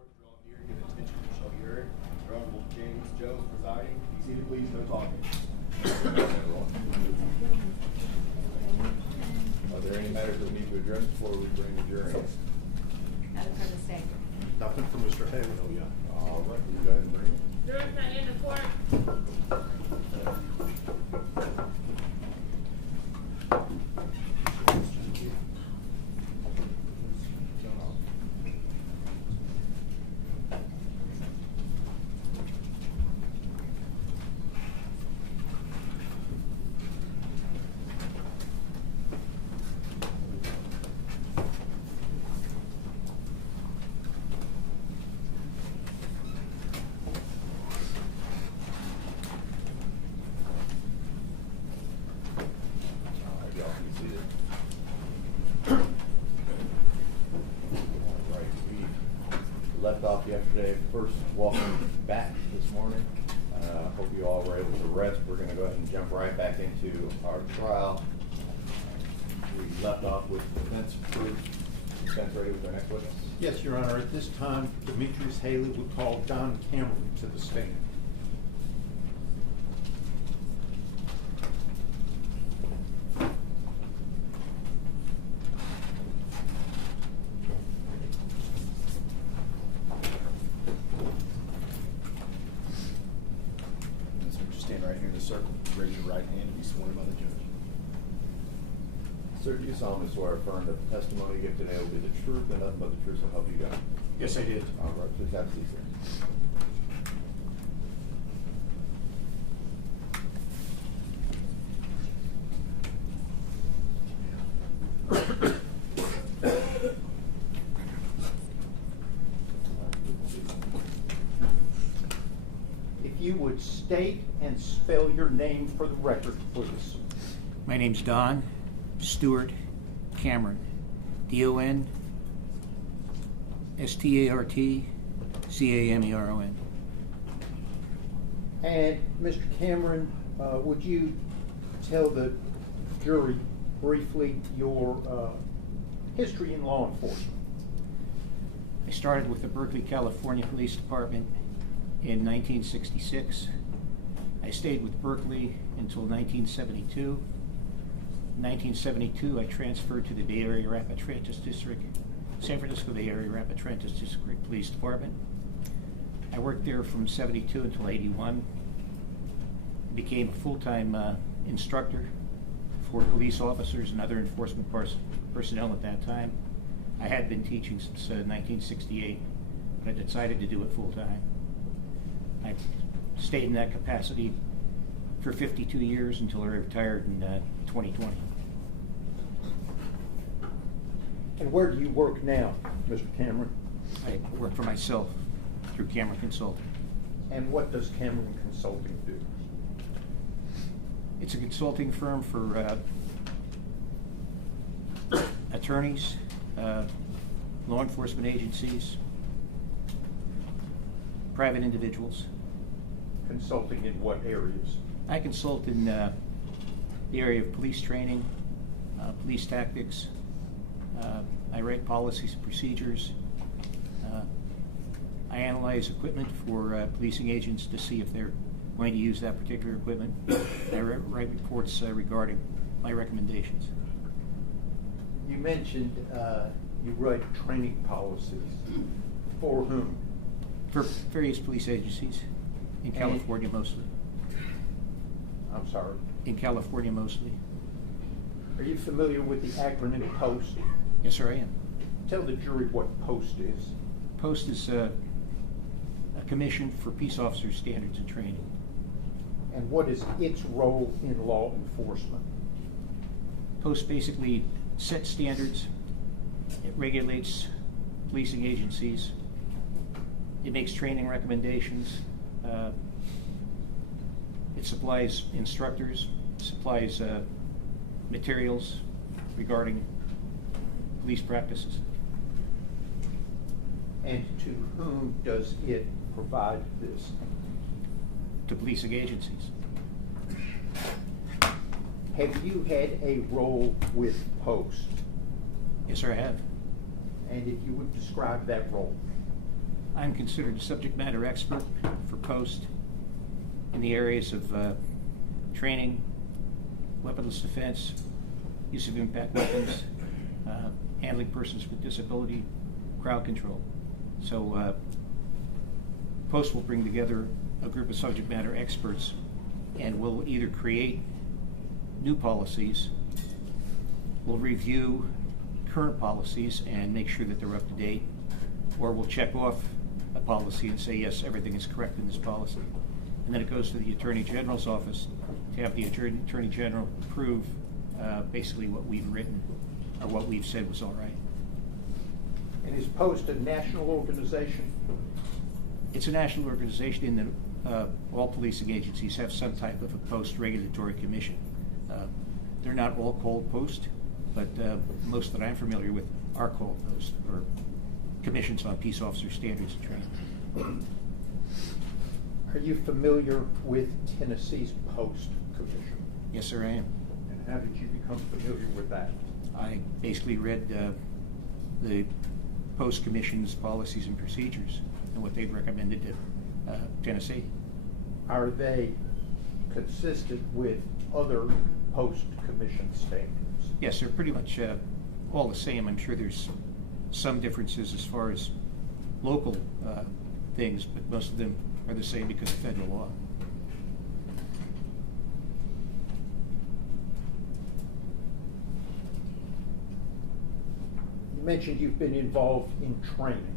court to draw near, give attention to shall hear it. Your Honorable James Jones presiding. Be seated, please. No talking. Are there any matters that we need to address before we bring the jury? Nothing from the state. Nothing from Mr. Haley, oh yeah. All right, will you go ahead and bring it? Jurors not in the court. All right, y'all can be seated. All right, we left off yesterday, first walking back this morning. Hope you all were able to rest. We're going to go ahead and jump right back into our trial. We left off with defense proof. Defense ready with our next witness? Yes, Your Honor, at this time, Demetrius Haley would call Don Cameron to the stand. So just stand right here in the circle. Raise your right hand and be sworn by the judge. Sir, do you solemnly swear or affirm that the testimony you give today will be the truth and nothing but the truth, so help you God? Yes, I did. All right, please have a seat, sir. If you would state and spell your name for the record, please. My name's Don Stewart Cameron. DonStartCameron. And Mr. Cameron, would you tell the jury briefly your history in law enforcement? I started with the Berkeley, California Police Department in 1966. I stayed with Berkeley until 1972. In 1972, I transferred to the Bay Area Rapid Transit District, San Francisco Bay Area Rapid Transit District Police Department. I worked there from 72 until 81. Became a full-time instructor for police officers and other enforcement personnel at that time. I had been teaching since 1968, but I decided to do it full-time. I stayed in that capacity for 52 years until I retired in 2020. And where do you work now, Mr. Cameron? I work for myself through Cameron Consulting. And what does Cameron Consulting do? It's a consulting firm for attorneys, law enforcement agencies, private individuals. Consulting in what areas? I consult in the area of police training, police tactics. I write policies and procedures. I analyze equipment for policing agents to see if they're going to use that particular equipment. I write reports regarding my recommendations. You mentioned you write training policies. For whom? For various police agencies, in California mostly. I'm sorry. In California mostly. Are you familiar with the acronym POST? Yes, sir, I am. Tell the jury what POST is. POST is a commission for peace officers' standards and training. And what is its role in law enforcement? POST basically sets standards. It regulates policing agencies. It makes training recommendations. It supplies instructors, supplies materials regarding police practices. And to whom does it provide this? To policing agencies. Have you had a role with POST? Yes, sir, I have. And if you would describe that role. I'm considered a subject matter expert for post in the areas of training, weaponless defense, use of impact weapons, handling persons with disability, crowd control. So post will bring together a group of subject matter experts, and we'll either create new policies, we'll review current policies and make sure that they're up to date, or we'll check off a policy and say, yes, everything is correct in this policy. And then it goes to the Attorney General's office to have the Attorney General approve basically what we've written or what we've said was all right. And is Post a national organization? It's a national organization in that all policing agencies have some type of a post regulatory commission. They're not all called post, but most that I'm familiar with are called post, or commissions on peace officer standards and training. Are you familiar with Tennessee's Post Commission? Yes, sir, I am. And how did you become familiar with that? I basically read the Post Commission's policies and procedures and what they've recommended to Tennessee. Are they consistent with other Post Commission standards? Yes, they're pretty much all the same. I'm sure there's some differences as far as local things, but most of them are the same because of federal law. You mentioned you've been involved in training.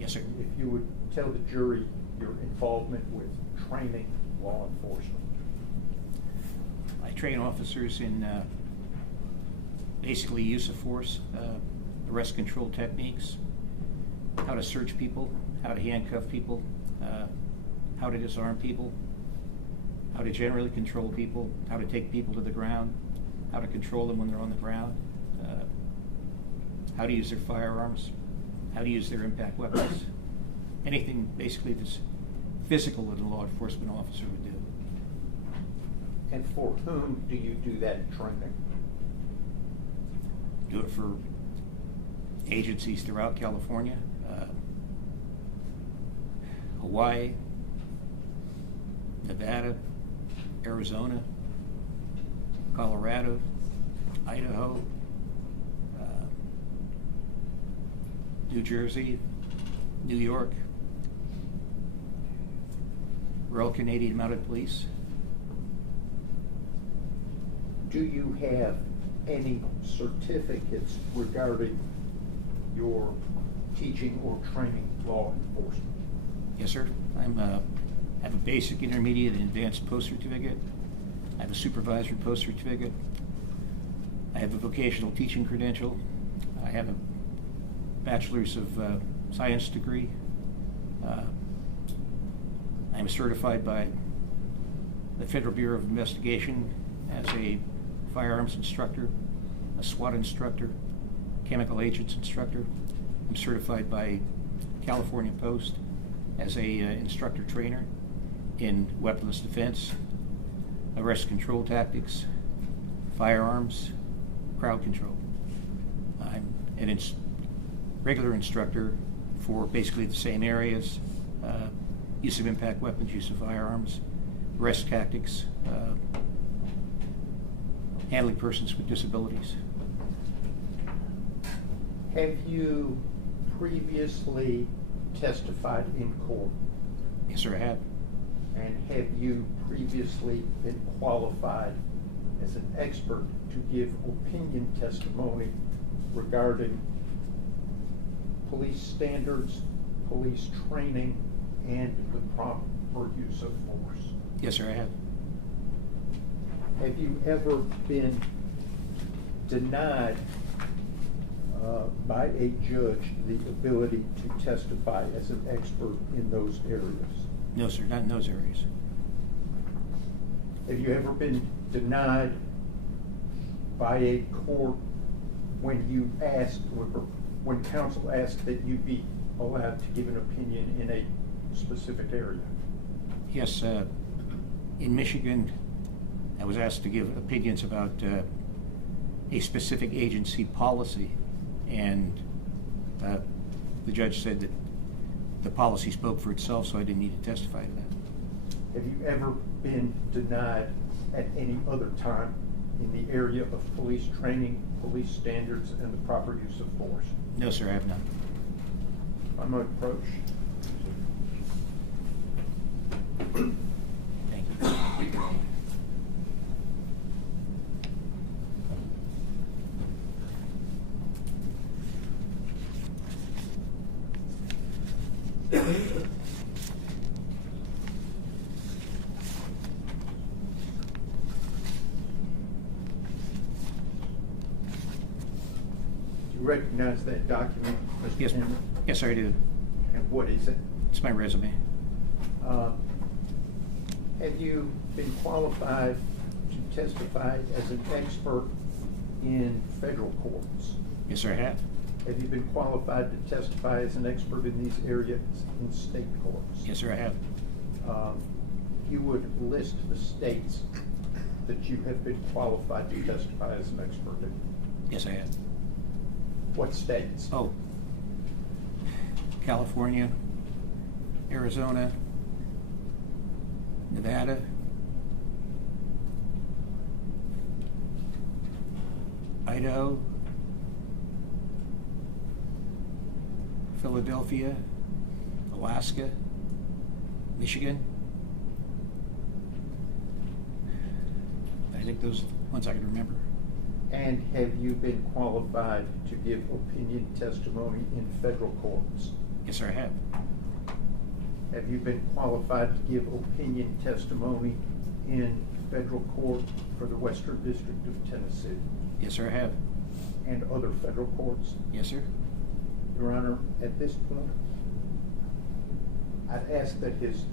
Yes, sir. If you would tell the jury your involvement with training law enforcement. I train officers in basically use of force, arrest control techniques, how to search people, how to handcuff people, how to disarm people, how to generally control people, how to take people to the ground, how to control them when they're on the ground, how to use their firearms, how to use their impact weapons, anything basically that's physical that a law enforcement officer would do. And for whom do you do that training? Do it for agencies throughout California, Hawaii, Nevada, Arizona, Colorado, Idaho, New Jersey, New York, Royal Canadian Mounted Police. Do you have any certificates regarding your teaching or training law enforcement? Yes, sir. I have a basic, intermediate, and advanced post certificate. I have a supervisory post certificate. I have a vocational teaching credential. I have a bachelor's of science degree. I'm certified by the Federal Bureau of Investigation as a firearms instructor, a SWAT instructor, chemical agents instructor. I'm certified by California Post as a instructor trainer in weaponless defense, arrest control tactics, firearms, crowd control. I'm an regular instructor for basically the same areas, use of impact weapons, use of firearms, arrest tactics, handling persons with disabilities. Have you previously testified in court? Yes, sir, I have. And have you previously been qualified as an expert to give opinion testimony regarding police standards, police training, and the proper use of force? Yes, sir, I have. Have you ever been denied by a judge the ability to testify as an expert in those areas? No, sir, not in those areas. Have you ever been denied by a court when you asked, when counsel asked that you be allowed to give an opinion in a specific area? Yes, in Michigan, I was asked to give opinions about a specific agency policy, and the judge said that the policy spoke for itself, so I didn't need to testify to that. Have you ever been denied at any other time in the area of police training, police standards, and the proper use of force? No, sir, I have not. I'm going to approach. Thank you. Do you recognize that document, Mr. Yes, Cameron? yes, I do. And what is it? It's my resume. Have you been qualified to testify as an expert in federal courts? Yes, sir, I have. Have you been qualified to testify as an expert in these areas in state courts? Yes, sir, I have. You would list the states that you have been qualified to testify as an expert in. Yes, I have. What states? Oh, California, Arizona, Nevada, Idaho, Philadelphia, Alaska, Michigan. I think those are the ones I can remember. And have you been qualified to give opinion testimony in federal courts? Yes, sir, I have. Have you been qualified to give opinion testimony in federal court for the Western District of Tennessee Yes, sir, I have. and other federal courts? Yes, sir. Your Honor, at this point, I'd ask that his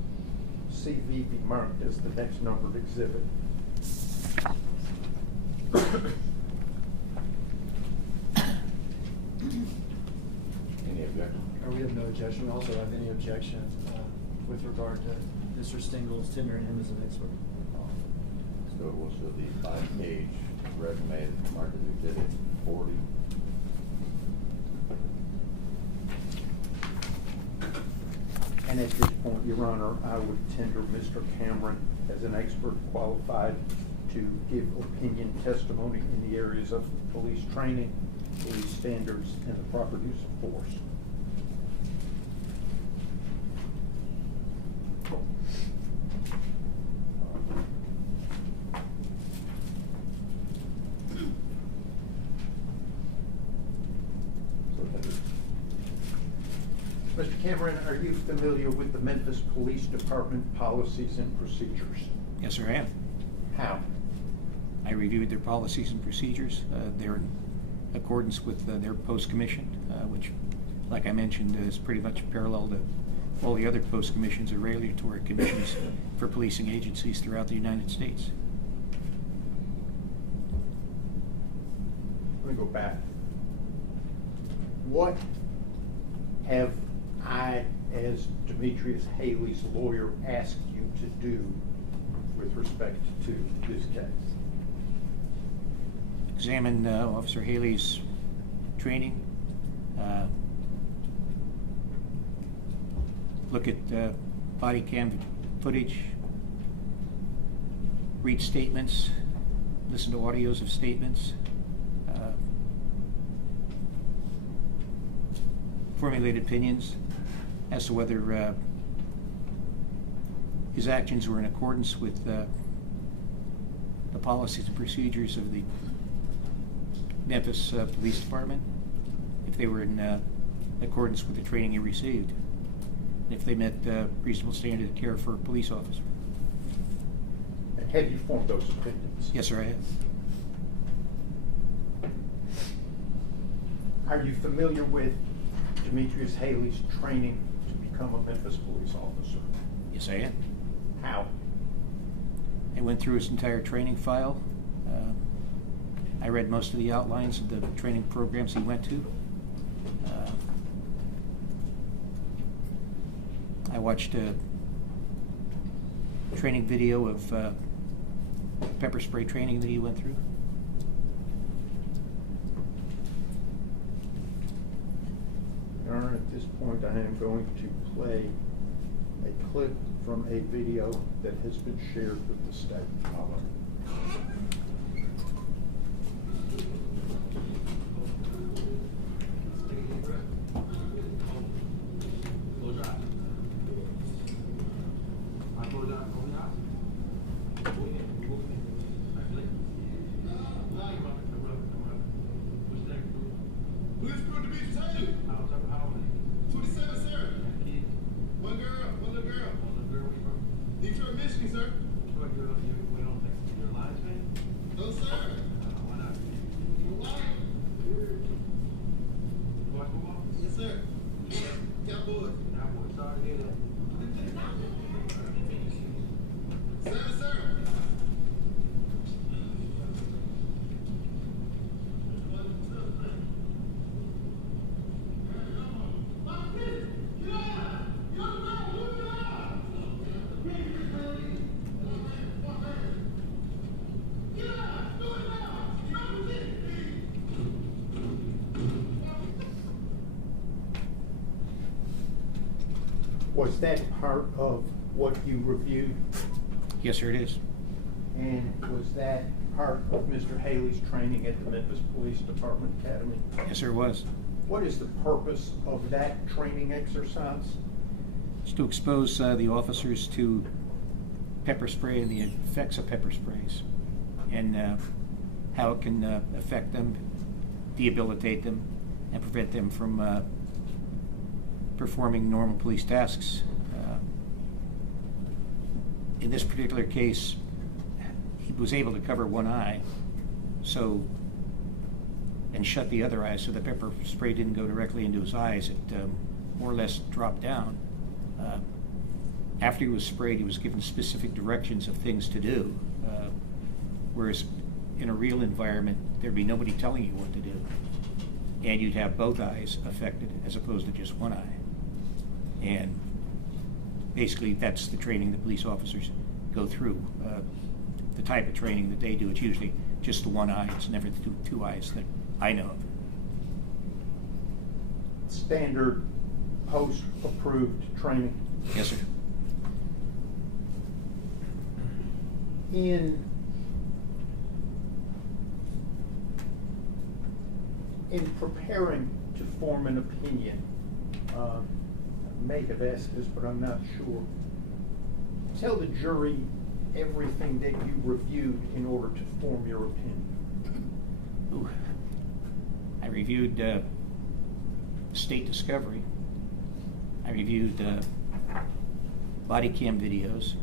CV be marked as the next numbered exhibit. Any objection? We have no objection. We also have any objection with regard to Mr. Stingle's tenure and him as an expert. So we'll show the 5-page resume marked as exhibit 40. And at this point, Your Honor, I would tender Mr. Cameron as an expert qualified to give opinion testimony in the areas of police training, police standards, and the proper use of force. Mr. Cameron, are you familiar with the Memphis Police Department policies and procedures? Yes, sir, I am. How? I reviewed their policies and procedures. They're in accordance with their post-commission, which, like I mentioned, is pretty much parallel to all the other post-commissions or regulatory commissions for policing agencies throughout the United States. Let me go back. What have I, as Demetrius Haley's lawyer, asked you to do with respect to this case? Examine Officer Haley's training, look at body cam footage, read statements, listen to audios of statements, formulate opinions as to whether his actions were in accordance with the policies and procedures of the Memphis Police Department, if they were in accordance with the training he received, and if they met reasonable standard of care for a police officer. And have you formed those opinions? Yes, sir, I have. Are you familiar with Demetrius Haley's training to become a Memphis police officer? Yes, I am. How? I went through his entire training file. I read most of the outlines of the training programs he went to. I watched a training video of pepper spray training that he went through. Your Honor, at this point, I am going to play a clip from a video that has been shared with the state. Police crew to be detained. How many? 27, sir. One girl, one little girl. Detroit, Michigan, sir. No, sir. Why not? Yes, sir. Cowboys. Sir. Was that part of what you reviewed? Yes, sir, it is. And was that part of Mr. Haley's training at the Memphis Police Department Academy? Yes, sir, it was. What is the purpose of that training exercise? It's to expose the officers to pepper spray and the effects of pepper sprays, and how it can affect them, debilitate them, and prevent them from performing normal police tasks. In this particular case, he was able to cover one eye, and shut the other eye, so the pepper spray didn't go directly into his eyes. It more or less dropped down. After he was sprayed, he was given specific directions of things to do, whereas in a real environment, there'd be nobody telling you what to do, and you'd have both eyes affected as opposed to just one eye. And basically, that's the training that police officers go through. The type of training that they do, it's usually just the one eye. It's never the two eyes that I know of. Standard post-approved training. Yes, sir. In preparing to form an opinion, I may have asked this, but I'm not sure. Tell the jury everything that you reviewed in order to form your opinion. Ooh. I reviewed state discovery. I reviewed body cam videos.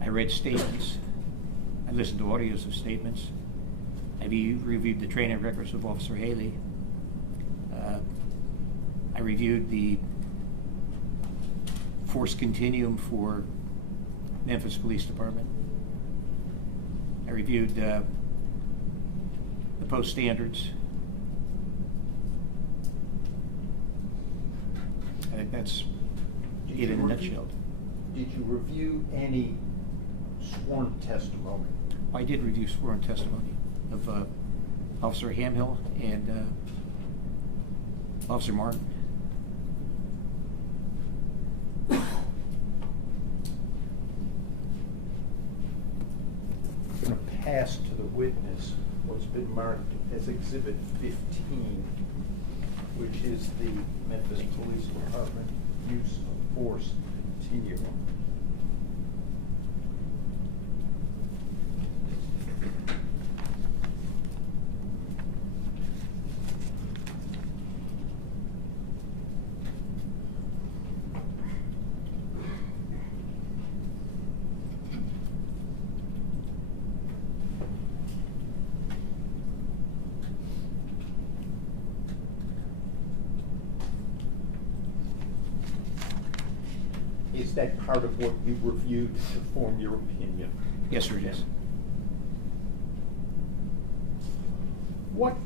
I read statements. I listened to audios of statements. I reviewed the training records of Officer Haley. I reviewed the force continuum for Memphis Police Department. I reviewed the post standards. I think that's it in a nutshell. Did you review any sworn testimony? I did review sworn testimony of Officer Hamhill and Officer Martin. I'm going to pass to the witness what's been marked as Exhibit 15, which is the Memphis Police Department use of force continuum. Is that part of what you reviewed to form your opinion? Yes, sir, it is. What,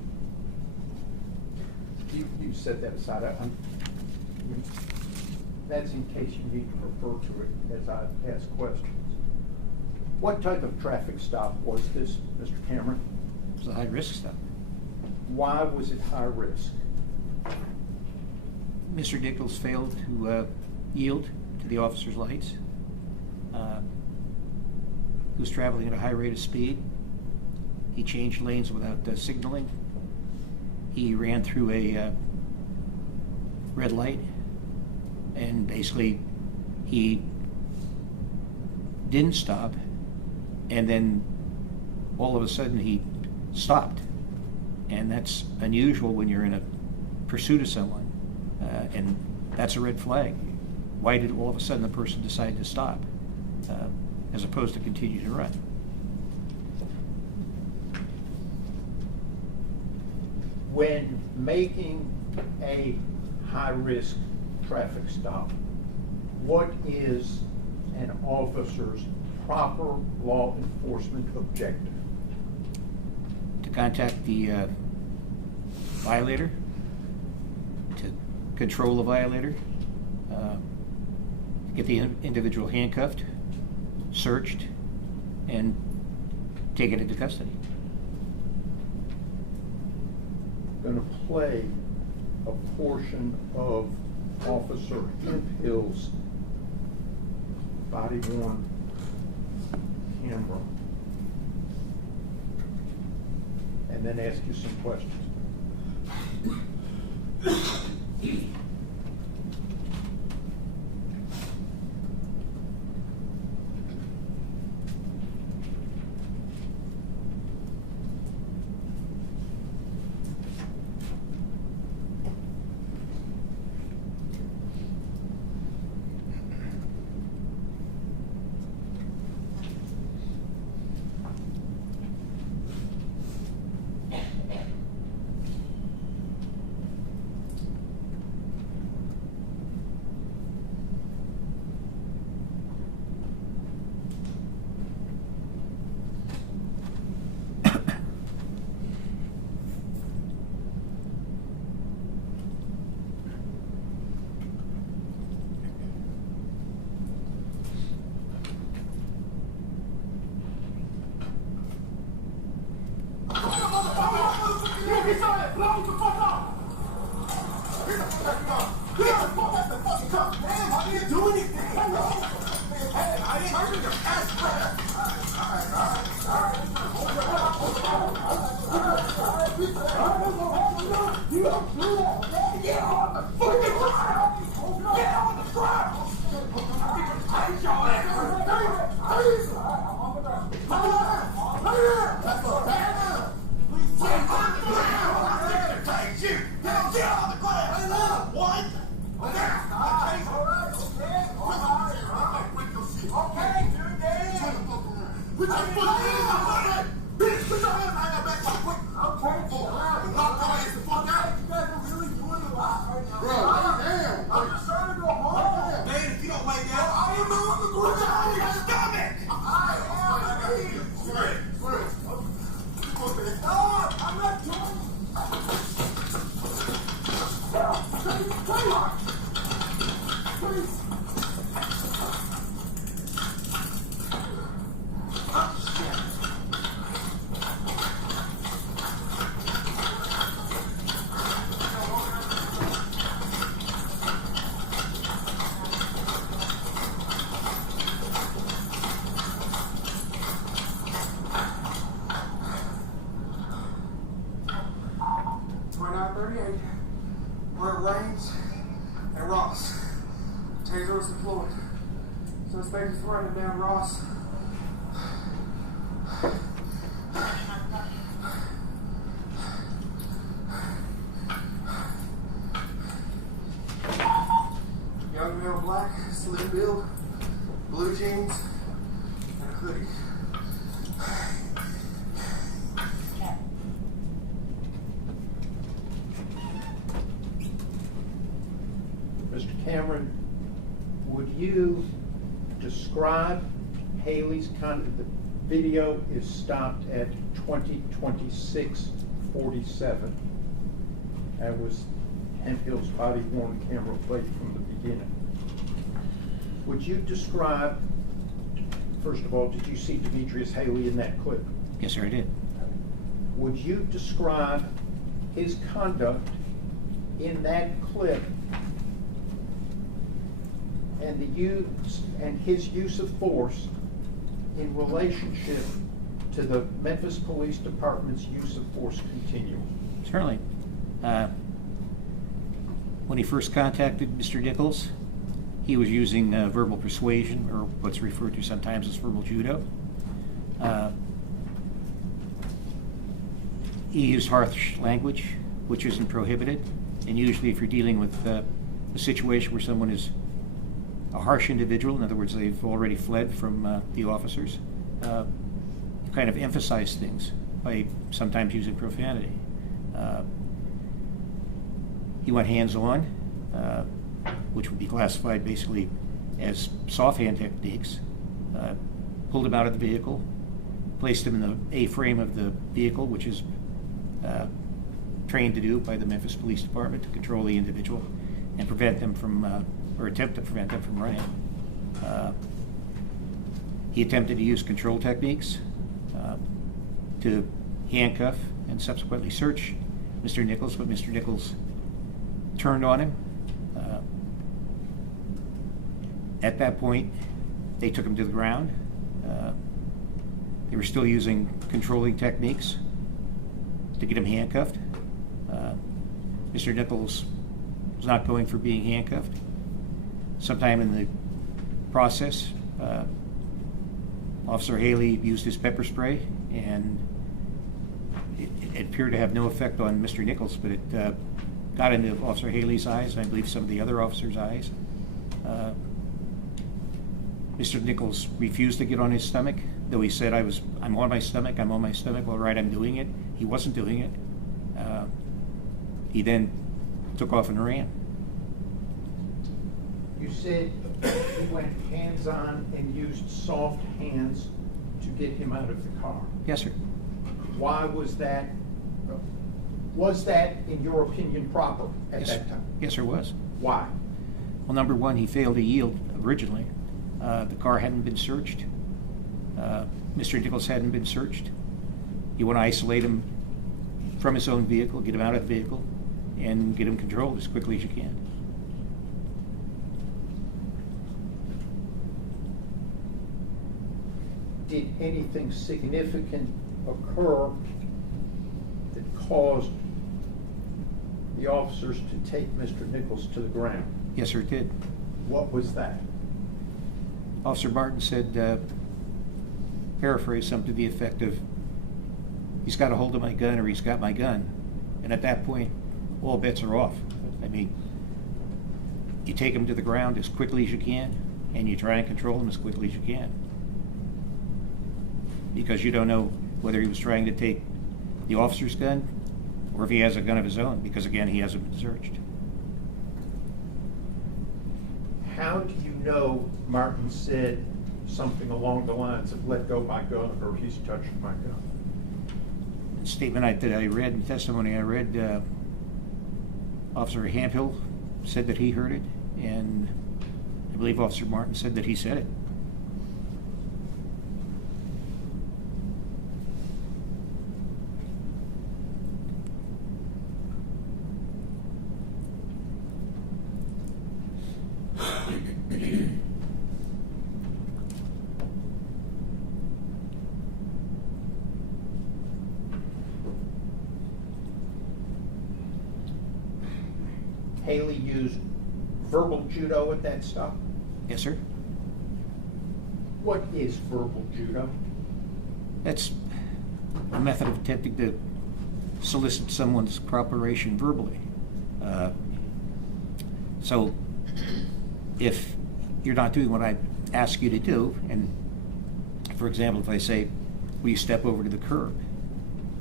you set that aside. That's in case you need to refer to it as I ask questions. What type of traffic stop was this, Mr. Cameron? It was a high-risk stop. Why was it high risk? Mr. Nichols failed to yield to the officer's lights. He was traveling at a high rate of speed. He changed lanes without signaling. He ran through a red light, and basically he didn't stop, and then all of a sudden he stopped. And that's unusual when you're in a pursuit of someone, and that's a red flag. Why did all of a sudden the person decide to stop as opposed to continue to run? When making a high-risk traffic stop, what is an officer's proper law enforcement objective? To contact the violator, to control the violator, get the individual handcuffed, searched, and taken into custody. Going to play a portion of Officer Hemphill's body-worn camera and then ask you some questions. We're at Raines and Ross. Taser was deployed. Suspect is running down Ross. Young male, black, slim build, blue jeans, and a hoodie. Mr. Cameron, would you describe Haley's conduct? The video is stopped at 20:26:47. That was Hemphill's body-worn camera played from the beginning. Would you describe, first of all, did you see Demetrius Haley in that clip? Yes, sir, I did. Would you describe his conduct in that clip and his use of force in relationship to the Memphis Police Department's use of force continuum? Certainly. When he first contacted Mr. Nichols, he was using verbal persuasion, or what's referred to sometimes as verbal judo. He used harsh language, which isn't prohibited. And usually if you're dealing with a situation where someone is a harsh individual, in other words, they've already fled from the officers, you kind of emphasize things by sometimes using profanity. He went hands-on, which would be classified basically as soft hand techniques, pulled him out of the vehicle, placed him in the A-frame of the vehicle, which is trained to do by the Memphis Police Department to control the individual and prevent them from, or attempt to prevent them from running. He attempted to use control techniques to handcuff and subsequently search Mr. Nichols, but Mr. Nichols turned on him. At that point, they took him to the ground. They were still using controlling techniques to get him handcuffed. Mr. Nichols was not going for being handcuffed. Sometime in the process, Officer Haley used his pepper spray, and it appeared to have no effect on Mr. Nichols, but it got into Officer Haley's eyes, and I believe some of the other officers' eyes. Mr. Nichols refused to get on his stomach, though he said, I'm on my stomach, I'm on my stomach, all right, I'm doing it. He wasn't doing it. He then took off and ran. You said he went hands-on and used soft hands to get him out of the car. Yes, sir. Why was that? Was that, in your opinion, proper at that time? Yes, sir, was. Why? Well, number one, he failed to yield originally. The car hadn't been searched. Mr. Nichols hadn't been searched. You want to isolate him from his own vehicle, get him out of the vehicle, and get him controlled as quickly as you can. Did anything significant occur that caused the officers to take Mr. Nichols to the ground? Yes, sir, it did. What was that? Officer Martin said, paraphrase something to the effect of, he's got a hold of my gun or he's got my gun. And at that point, all bets are off. I mean, you take him to the ground as quickly as you can, and you try and control him as quickly as you can. Because you don't know whether he was trying to take the officer's gun or if he has a gun of his own, because again, he hasn't been searched. How do you know Martin said something along the lines of let go my gun or he's touching my gun? The statement that I read, the testimony I read, Officer Hampill said that he heard it, and I believe Officer Martin said that he said it. Haley used verbal judo at that stop? Yes, sir. What is verbal judo? That's a method of attempting to solicit someone's cooperation verbally. So if you're not doing what I ask you to do, and for example, if I say, will you step over to the curb?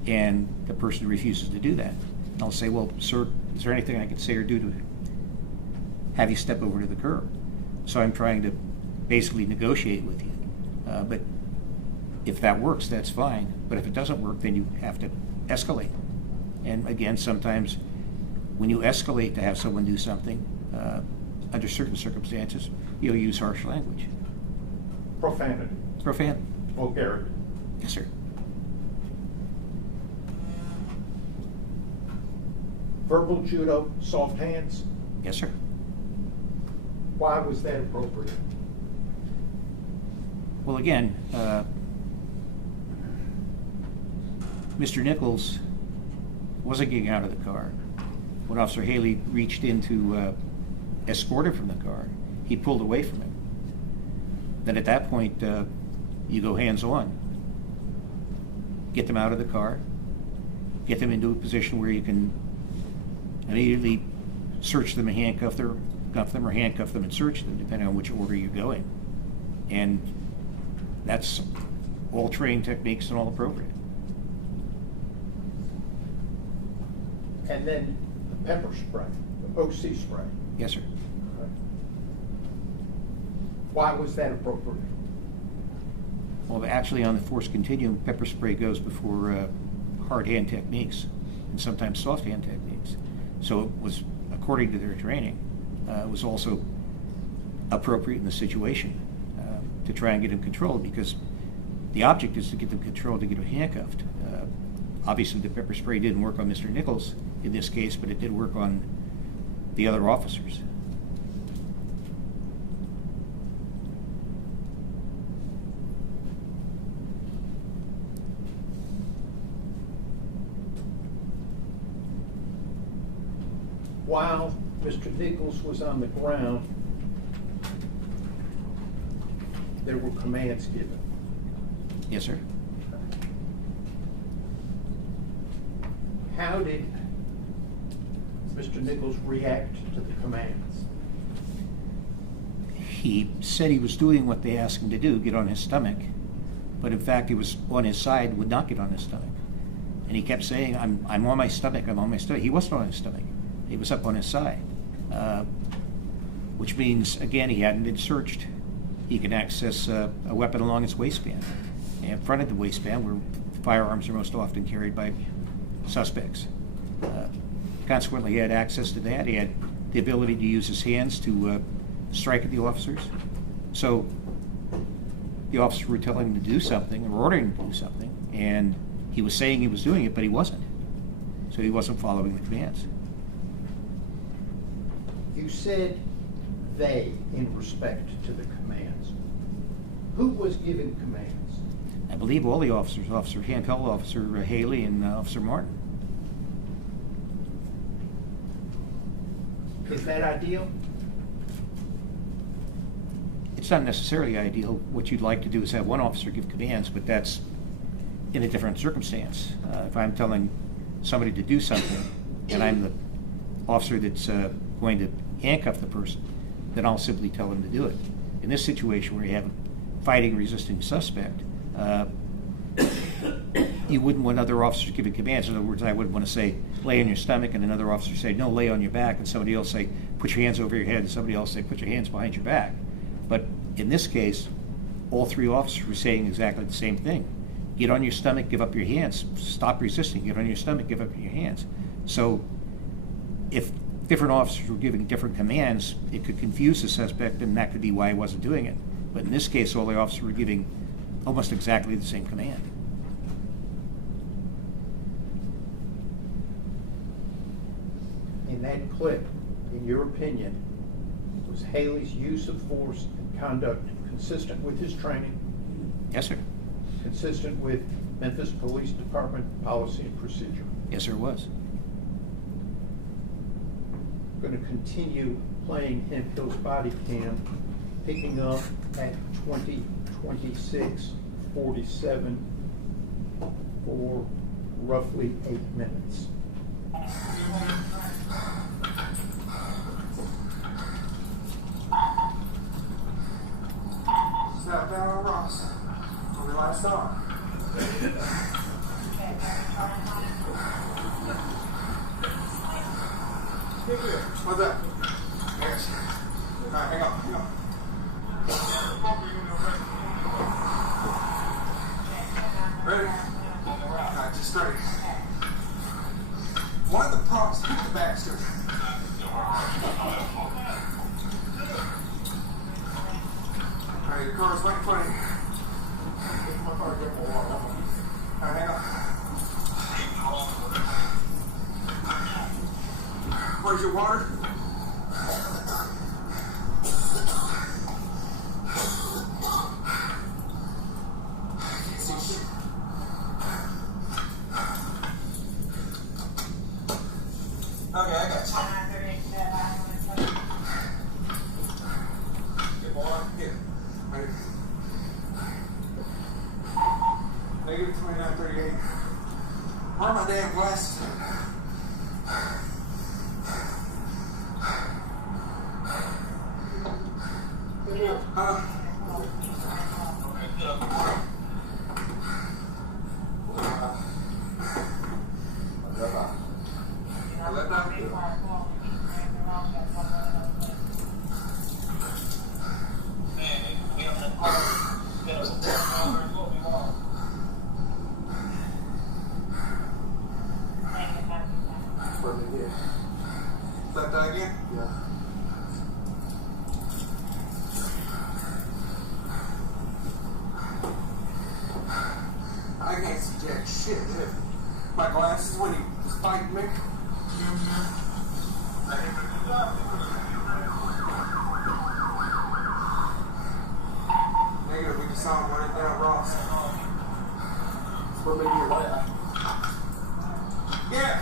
And the person refuses to do that. And I'll say, well, sir, is there anything I can say or do to have you step over to the curb? So I'm trying to basically negotiate with you. But if that works, that's fine. But if it doesn't work, then you have to escalate. And again, sometimes when you escalate to have someone do something, under certain circumstances, you'll use harsh language. Profanity. Profanity. Vulgarity. Yes, sir. Verbal judo, soft hands. Yes, sir. Why was that appropriate? Well, again, Mr. Nichols wasn't getting out of the car. When Officer Haley reached in to escort him from the car, he pulled away from him. Then at that point, you go hands-on. Get them out of the car, get them into a position where you can immediately search them and handcuff them, or handcuff them and search them, depending on which order you're going. And that's all training techniques and all appropriate. And then the pepper spray, the OC spray. Yes, sir. Why was that appropriate? Well, actually, on the force continuum, pepper spray goes before hard hand techniques and sometimes soft hand techniques. So it was, according to their training, it was also appropriate in the situation to try and get him controlled, because the object is to get them controlled, to get them handcuffed. Obviously, the pepper spray didn't work on Mr. Nichols in this case, but it did work on the other officers. While Mr. Nichols was on the ground, there were commands given. Yes, sir. How did Mr. Nichols react to the commands? He said he was doing what they asked him to do, get on his stomach, but in fact he was on his side, would not get on his stomach. And he kept saying, I'm on my stomach, I'm on my stomach. He wasn't on his stomach. He was up on his side, which means, again, he hadn't been searched. He can access a weapon along his waistband, and in front of the waistband where firearms are most often carried by suspects. Consequently, he had access to that. He had the ability to use his hands to strike at the officers. So the officers were telling him to do something or ordering him to do something, and he was saying he was doing it, but he wasn't. So he wasn't following the commands. You said they in respect to the commands. Who was giving commands? I believe all the officers, Officer Campbell, Officer Haley, and Officer Martin. Is that ideal? It's not necessarily ideal. What you'd like to do is have one officer give commands, but that's in a different circumstance. If I'm telling somebody to do something, and I'm the officer that's going to handcuff the person, then I'll simply tell them to do it. In this situation where you have a fighting, resisting suspect, you wouldn't want other officers giving commands. In other words, I wouldn't want to say, lay on your stomach, and another officer say, no, lay on your back, and somebody else say, put your hands over your head, and somebody else say, put your hands behind your back. But in this case, all three officers were saying exactly the same thing. Get on your stomach, give up your hands. Stop resisting. Get on your stomach, give up your hands. So if different officers were giving different commands, it could confuse the suspect, and that could be why he wasn't doing it. But in this case, all the officers were giving almost exactly the same command. In that clip, in your opinion, was Haley's use of force and conduct consistent with his training? Yes, sir. Consistent with Memphis Police Department policy and procedure? Yes, sir, it was. I'm going to continue playing Hemphill's body cam, picking up at 20:26:47 for roughly 8 minutes. Snap down on Ross. When we last saw him. What's that? Yes. All right, hang on. Ready? All right, just straight. One of the props hit the bastard. All right, your car's right in front of you. My car, get more water. All right, hang on. Where's your water? Negative 2938. Where are my damn glasses? Left eye again? Yeah. I can't see jack shit, dude. My glasses when you spiked me. Negative, we just saw him running down Ross. What made your right eye? Yeah.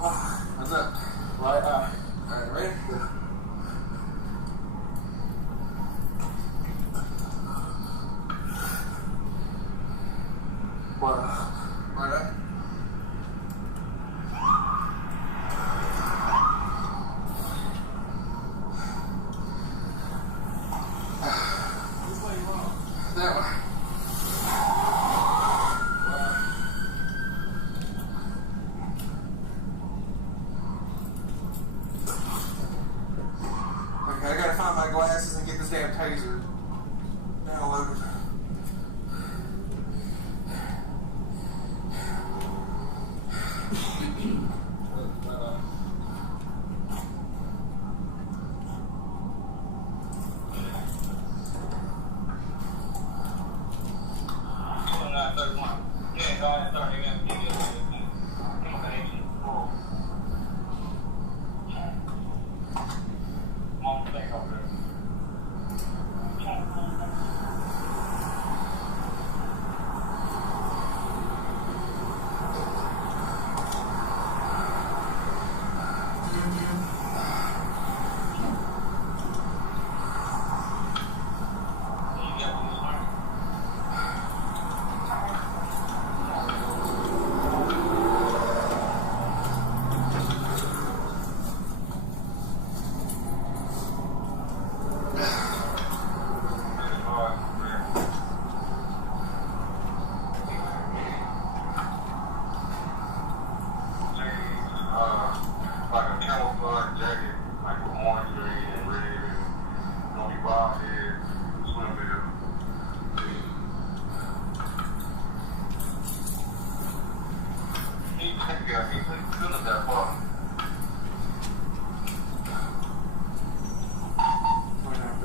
How's that? Right eye. Alright, ready? Good. What? Right eye? Which way you wrong? That way. Okay, I gotta find my glasses and get this damn taser downloaded.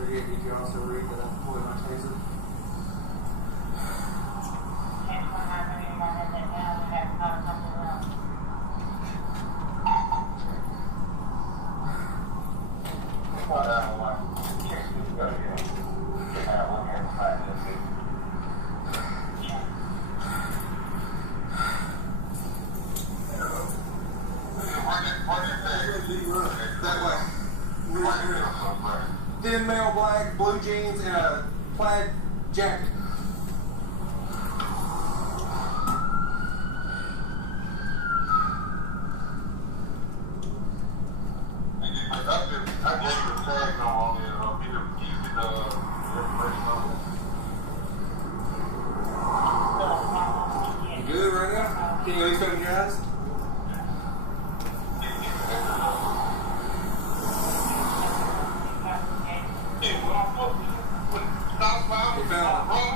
Did you also read that I'm pulling my taser? That way. Thin male black, blue jeans, and a plaid jacket. You good right now? Can you at least open your eyes? You found it.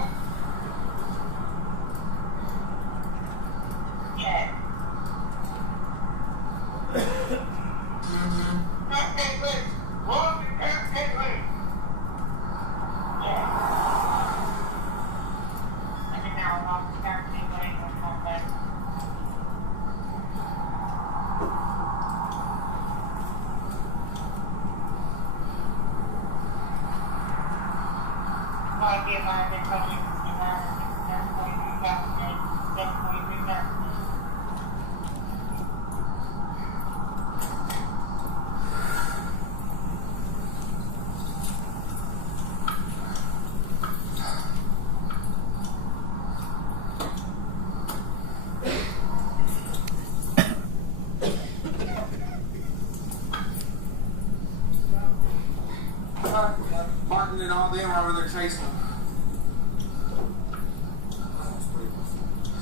Martin and all them are over there chasing him.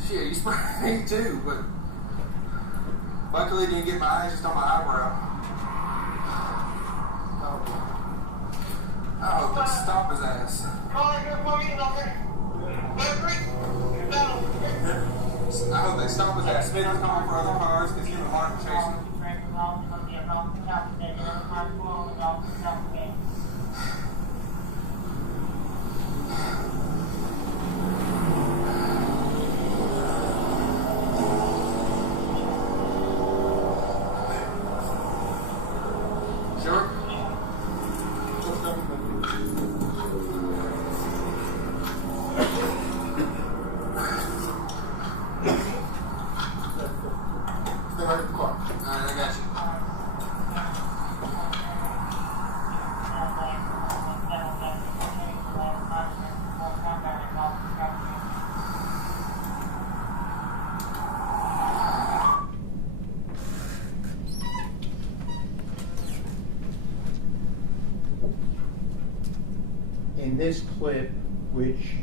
Shit, you sprayed me too, but luckily didn't get my eyes just on my eyebrow. I hope they stop his ass. I hope they stop his ass. Speeders calling for other cars because him and Martin chasing him. Sure. Stay right in the car. Alright, I got you. In this clip, which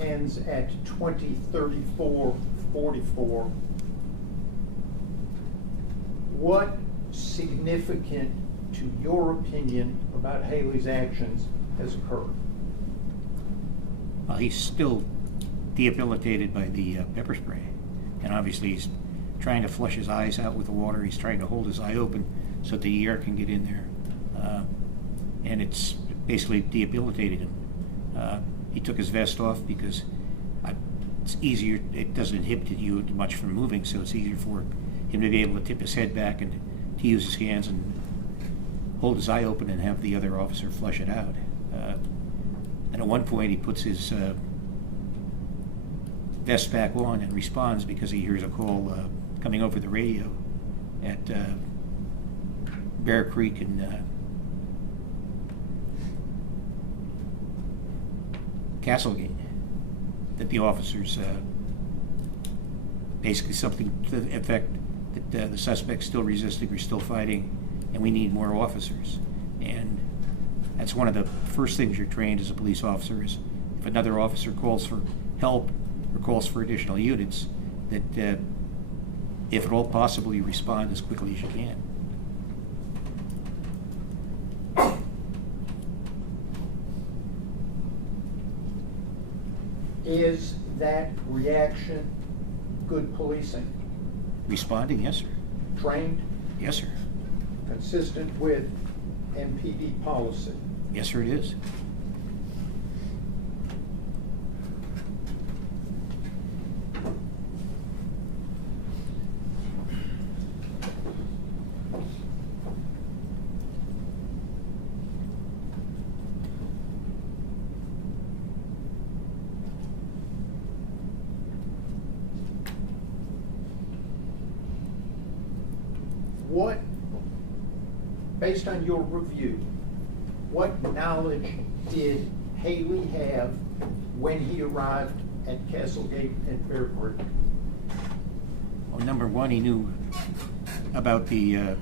ends at 20:34:44, what significant, to your opinion, about Haley's actions has occurred? He's still debilitated by the pepper spray. And obviously he's trying to flush his eyes out with the water. He's trying to hold his eye open so the air can get in there. And it's basically debilitated him. He took his vest off because it's easier, it doesn't inhibit you much from moving, so it's easier for him to be able to tip his head back and to use his hands and hold his eye open and have the other officer flush it out. And at one point he puts his vest back on and responds because he hears a call coming over the radio at Bear Creek and Castlegate, that the officers basically something to the effect that the suspect's still resisting or still fighting and we need more officers. And that's one of the first things you're trained as a police officer is if another officer calls for help or calls for additional units, that if at all possible you respond as quickly as you can. Is that reaction good policing? Responding, yes, sir. Trained? Yes, sir. Consistent with MPD policy? Yes, sir, it is. What, based on your review, what knowledge did Haley have when he arrived at Castlegate and Bear Creek? Well, number one, he knew about the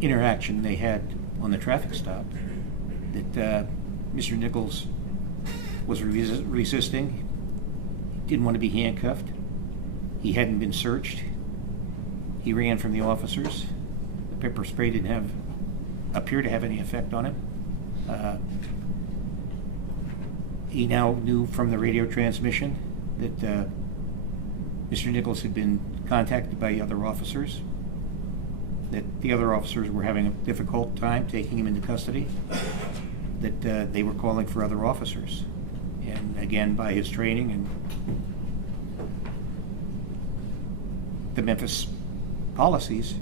interaction they had on the traffic stop, that Mr. Nichols was resisting, didn't want to be handcuffed, he hadn't been searched, he ran from the officers. The pepper spray didn't appear to have any effect on him. He now knew from the radio transmission that Mr. Nichols had been contacted by other officers, that the other officers were having a difficult time taking him into custody, that they were calling for other officers. And again, by his training and the Memphis policies,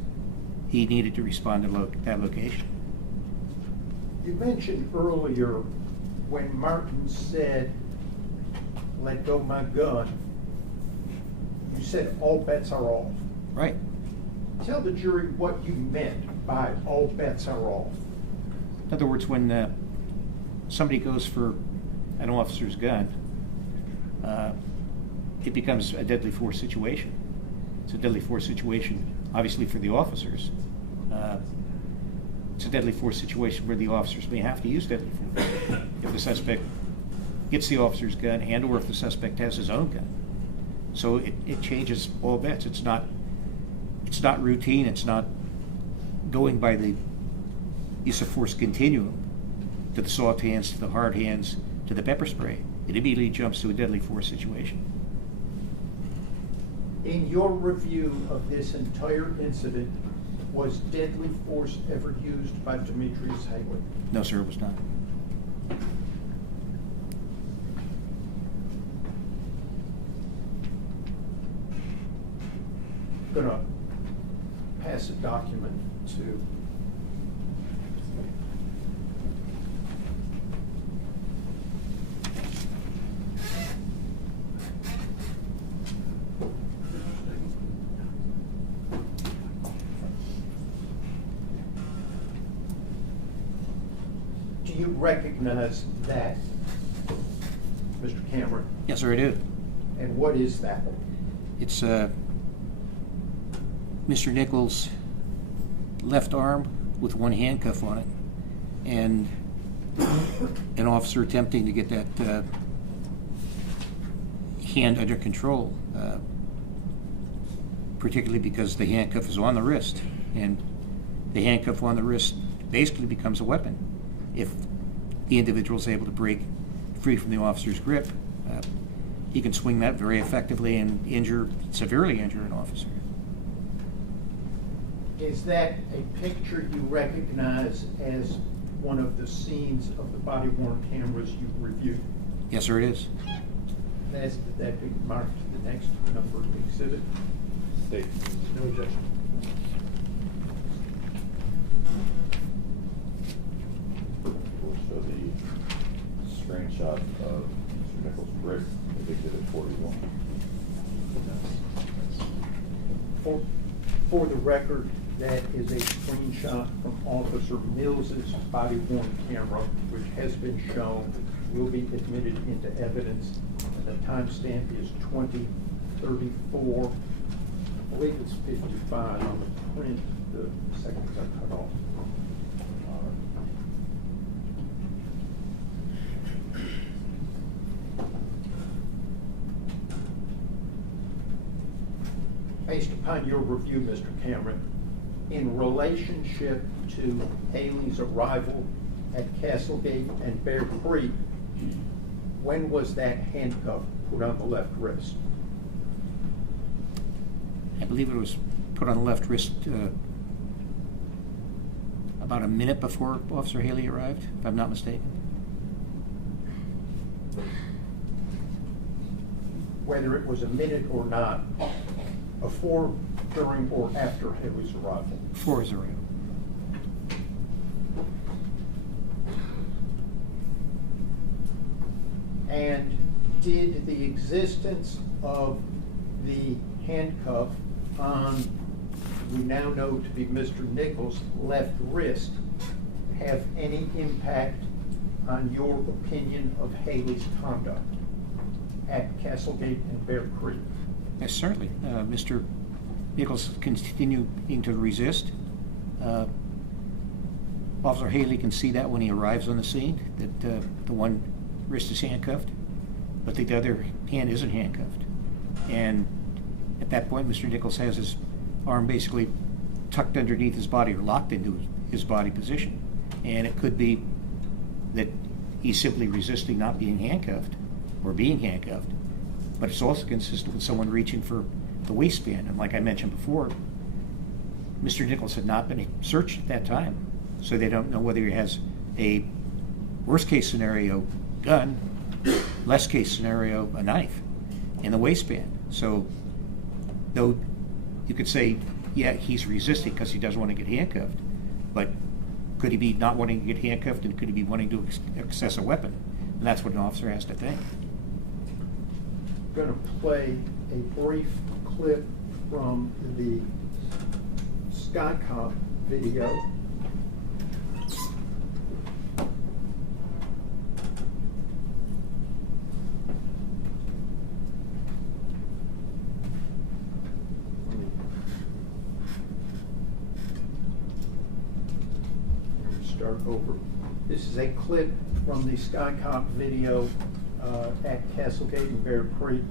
he needed to respond to that location. You mentioned earlier when Martin said let go of my gun, you said all bets are off. Right. Tell the jury what you meant by all bets are off. In other words, when somebody goes for an officer's gun, it becomes a deadly force situation. It's a deadly force situation, obviously, for the officers. It's a deadly force situation where the officers may have to use deadly force if the suspect gets the officer's gun and or if the suspect has his own gun. So it changes all bets. It's not routine. It's not going by the use of force continuum to the soft hands, to the hard hands, to the pepper spray. It immediately jumps to a deadly force situation. In your review of this entire incident, was deadly force ever used by Demetrius Haley? No, sir, it was not. I'm gonna pass a document to Do you recognize that, Mr. Cameron? Yes, sir, I do. And what is that? It's Mr. Nichols' left arm with one handcuff on it, and an officer attempting to get that hand under control, particularly because the handcuff is on the wrist, and the handcuff on the wrist basically becomes a weapon. If the individual is able to break free from the officer's grip, he can swing that very effectively and severely injure an officer. Is that a picture you recognize as one of the scenes of the body-worn cameras you reviewed? Yes, sir, it is. Ask that that be marked to the next number of exhibit. State. No objection. We'll show the screenshot of Mr. Nichols' grip of exhibit 41. For the record, that is a screenshot from Officer Mills's body-worn camera, which has been shown, will be admitted into evidence. And the timestamp is 20:34. I believe it's 55 on the print. The seconds are cut off. Based upon your review, Mr. Cameron, in relationship to Haley's arrival at Castlegate and Bear Creek, when was that handcuff put on the left wrist? I believe it was put on the left wrist about a minute before Officer Haley arrived, if I'm not mistaken. Whether it was a minute or not, before, during, or after Haley's arrival? Before his arrival. And did the existence of the handcuff on, we now know to be Mr. Nichols' left wrist, have any impact on your opinion of Haley's conduct at Castlegate and Bear Creek? Yes, certainly. Mr. Nichols continuing to resist. Officer Haley can see that when he arrives on the scene, that the one wrist is handcuffed, but the other hand isn't handcuffed. And at that point, Mr. Nichols has his arm basically tucked underneath his body or locked into his body position. And it could be that he's simply resisting not being handcuffed or being handcuffed, but it's also consistent with someone reaching for the waistband. And like I mentioned before, Mr. Nichols had not been searched at that time, so they don't know whether he has a worst case scenario gun, less case scenario a knife in the waistband. So though you could say, yeah, he's resisting because he doesn't want to get handcuffed, but could he be not wanting to get handcuffed, and could he be wanting to access a weapon? And that's what an officer has to think. going to play a brief clip from the Skycop video. Start over. This is a clip from the Skycop video at Castlegate and Bear Creek.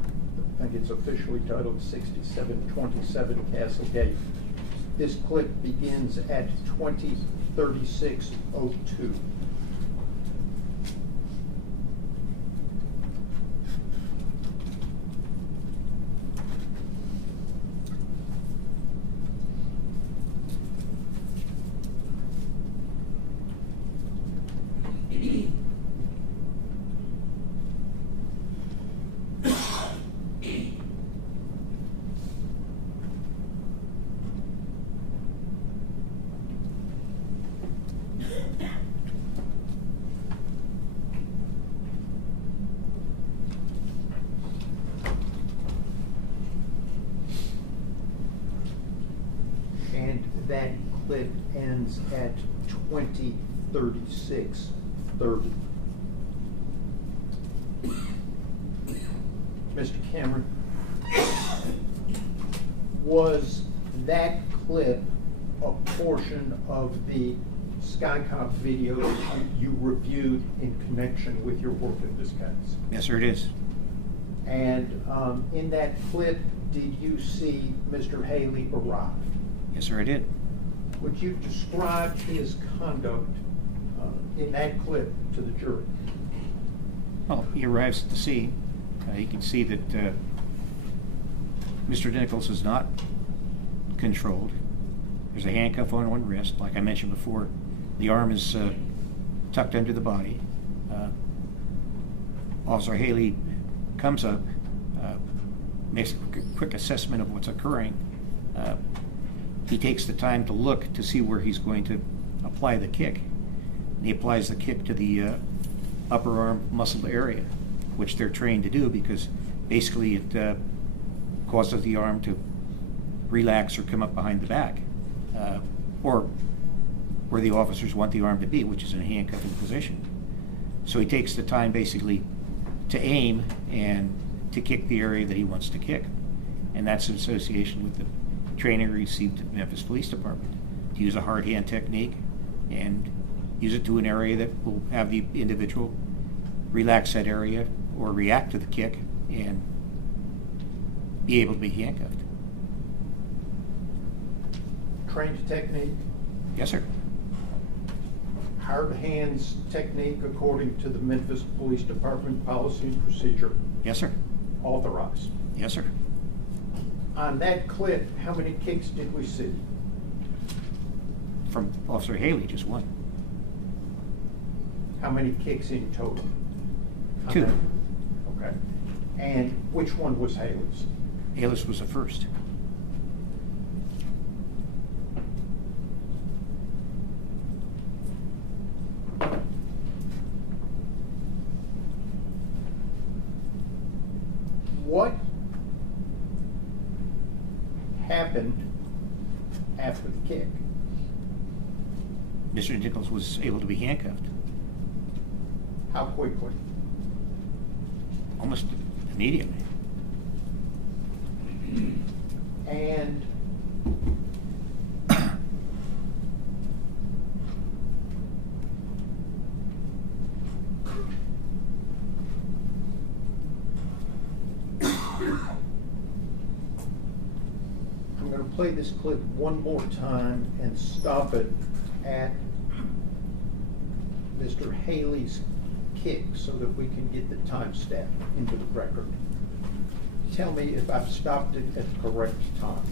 I think it's officially titled 6727 Castlegate. This clip begins at 20:36:02. And that clip ends at 20:36:30. Mr. Cameron, was that clip a portion of the Skycop video that you reviewed in connection with your work in this case? Yes, sir, it is. And in that clip, did you see Mr. Haley arrive? Yes, sir, I did. Would you describe his conduct in that clip to the jury? Well, he arrives at the scene. You can see that Mr. Nichols is not controlled. There's a handcuff on one wrist. Like I mentioned before, the arm is tucked under the body. Officer Haley comes up, makes a quick assessment of what's occurring. He takes the time to look to see where he's going to apply the kick. And he applies the kick to the upper arm muscle area, which they're trained to do because basically it causes the arm to relax or come up behind the back, or where the officers want the arm to be, which is in a handcuffing position. So he takes the time basically to aim and to kick the area that he wants to kick. And that's in association with the training received at Memphis Police Department, to use a hard hand technique and use it to an area that will have the individual relax that area or react to the kick and be able to be handcuffed. Trained technique? Yes, sir. Hard hands technique according to the Memphis Police Department policy and procedure? Yes, sir. Authorized? Yes, sir. On that clip, how many kicks did we see? From Officer Haley, just one. How many kicks in total? How Two. many? Okay. And which one was Haley's? Haley's was the first. What happened after the kick? Mr. Nichols was able to be handcuffed How quickly? almost immediately. And I'm going to play this clip one more time and stop it at Mr. Haley's kick so that we can get the timestamp into the record. Tell me if I've stopped it at the correct time.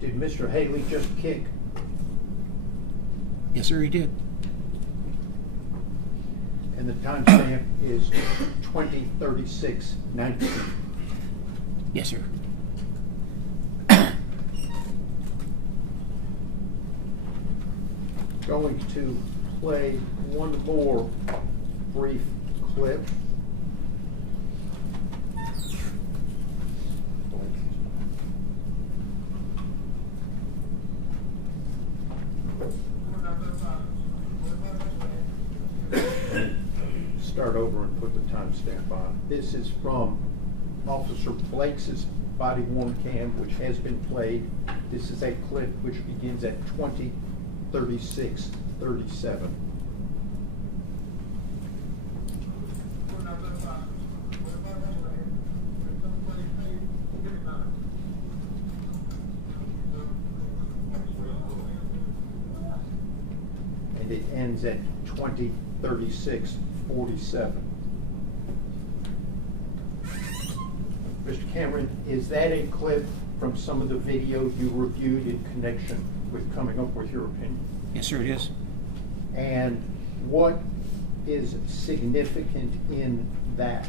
Did Mr. Haley just kick? Yes, sir, he did. And the timestamp is 20:36:19. Yes, sir. Going to play one more brief clip. Start over and put the timestamp on. This is from Officer Blake's body-worn cam, which has been played. This is a clip which begins at 20:36:37. And it ends at 20:36:47. Mr. Cameron, is that a clip from some of the video you reviewed in connection with coming up with your opinion? Yes, sir, it is. And what is significant in that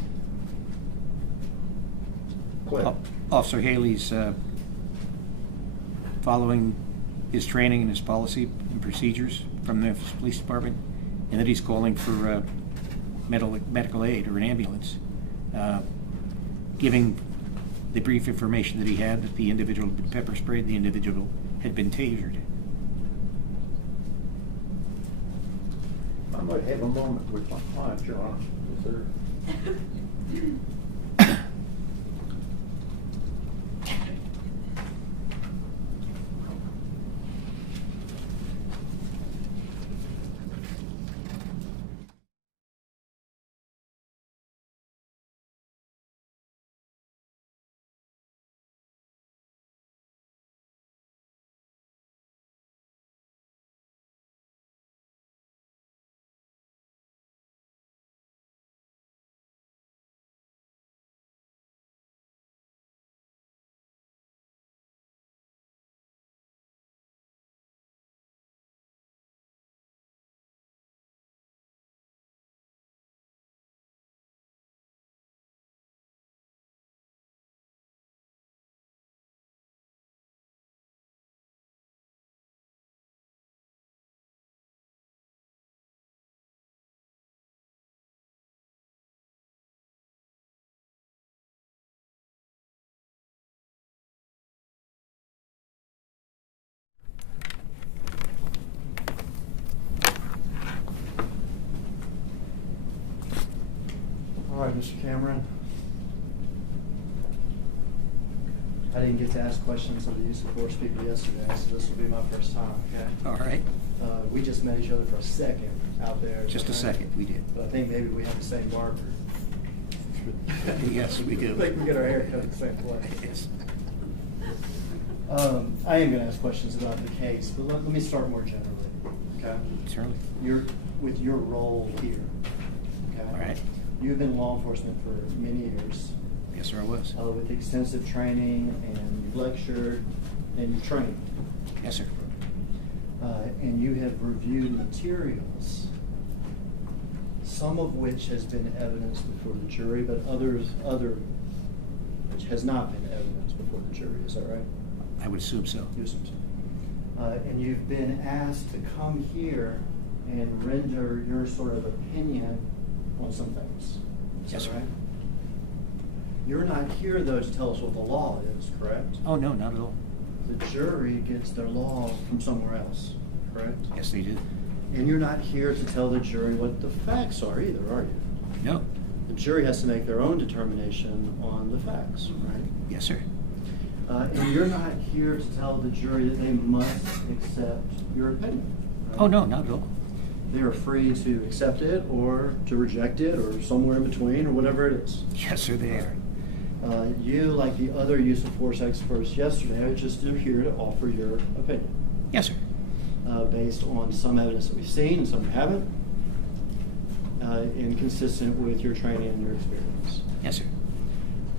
clip? Officer Haley's following his training and his policy and procedures from the police department, and that he's calling for medical aid or an ambulance, giving the brief information that he had that the individual had been pepper sprayed, the individual had been tasered. I might have a moment with my client, Your Honor. Yes, sir. All right, Mr. Cameron. I didn't get to ask questions of the use of force people yesterday, so this will be my first time, okay? All right. We just met each other for a second out there. Just a okay? second, we did. But I think maybe we have the same marker. Yes, we do. I think we get our hair cut the same place. Yes. I am going to ask questions about the case, but let me start more generally, okay? Certainly. With your role here, okay? All right. You've been in law enforcement for many years. Yes, sir, I was. With extensive training, and you've lectured, and you've trained. Yes, sir. And you have reviewed materials, some of which has been evidence before the jury, but other which has not been evidence before the jury. Is that right? I would assume so. You assume so. And you've been asked to come here and render your sort of opinion on some things. Is Yes, that sir. right? You're not here, though, to tell us what the law is, correct? Oh, no, not at all. The jury gets their law from somewhere else, correct? Yes, they did. And you're not here to tell the jury what the facts are either, are you? No. The jury has to make their own determination on the facts, right? Yes, sir. And you're not here to tell the jury that they must accept your opinion. Right? Oh, no, not at all. They are free to accept it or to reject it or somewhere in between or whatever it is. Yes, sir, they are. You, like the other use of force experts yesterday, are just here to offer your opinion. Yes, sir. Based on some evidence that we've seen and some we haven't, and consistent with your training and your experience. Yes, sir.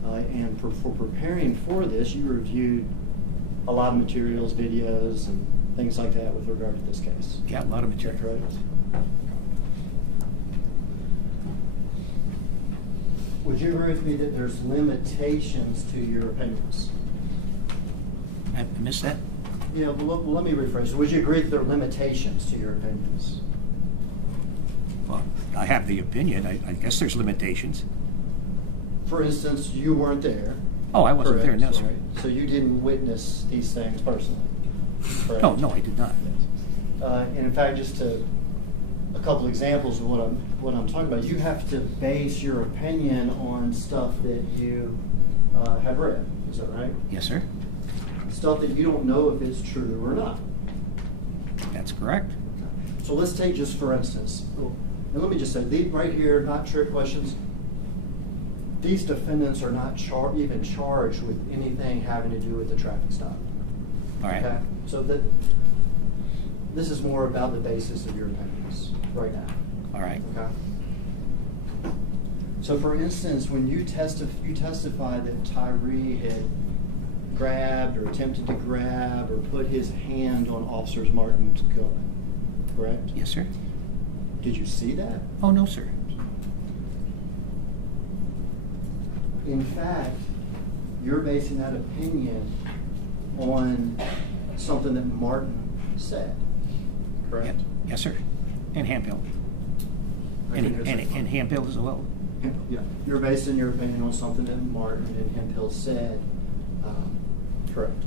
And for preparing for this, you reviewed a lot of materials, videos, and things like that with regard to this case. Yeah, a lot of Is that material. correct? would you agree with me that there's limitations to your opinions? I missed that? Yeah, well, let me rephrase. Would you agree that there are limitations to your opinions? Well, I have the opinion. I guess there's limitations. For instance, you weren't there. Oh, I wasn't there, correct? no, sir. Right. So you didn't witness these things personally? Correct? No, I did not. And in fact, just a couple examples of what I'm talking about. You have to base your opinion on stuff that you have read. Is that right? Yes, sir. Stuff that you don't know if it's true or not. That's correct. So let's take just for instance, and let me just say, these right here, not trick questions. These defendants are not even charged with anything having to do with the traffic stop. All right. Okay? So this is more about the basis of your opinions right now. All right. Okay. So, for instance, when you testified that Tyre had grabbed or attempted to grab or put his hand on Officer Martin's gun, correct? Yes, sir. Did you see that? Oh, no, sir. In fact, you're basing that opinion on something that Martin said, correct? Yes, sir. And Hemphill. And Hemphill as well. Yeah, you're basing your opinion on something that Martin and Hemphill said, correct?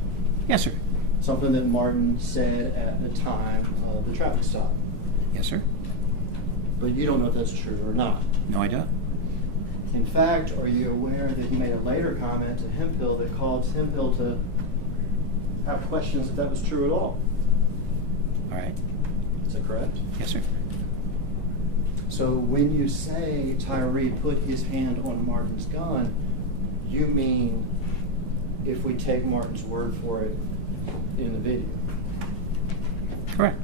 Yes, sir. Something that Martin said at the time of the traffic stop. Yes, sir. But you don't know if that's true or not. No, I don't. In fact, are you aware that he made a later comment to Hemphill that caused Hemphill to have questions if that was true at all? All right. Is that correct? Yes, sir. So when you say Tyre put his hand on Martin's gun, you mean if we take Martin's word for it in the video? Correct.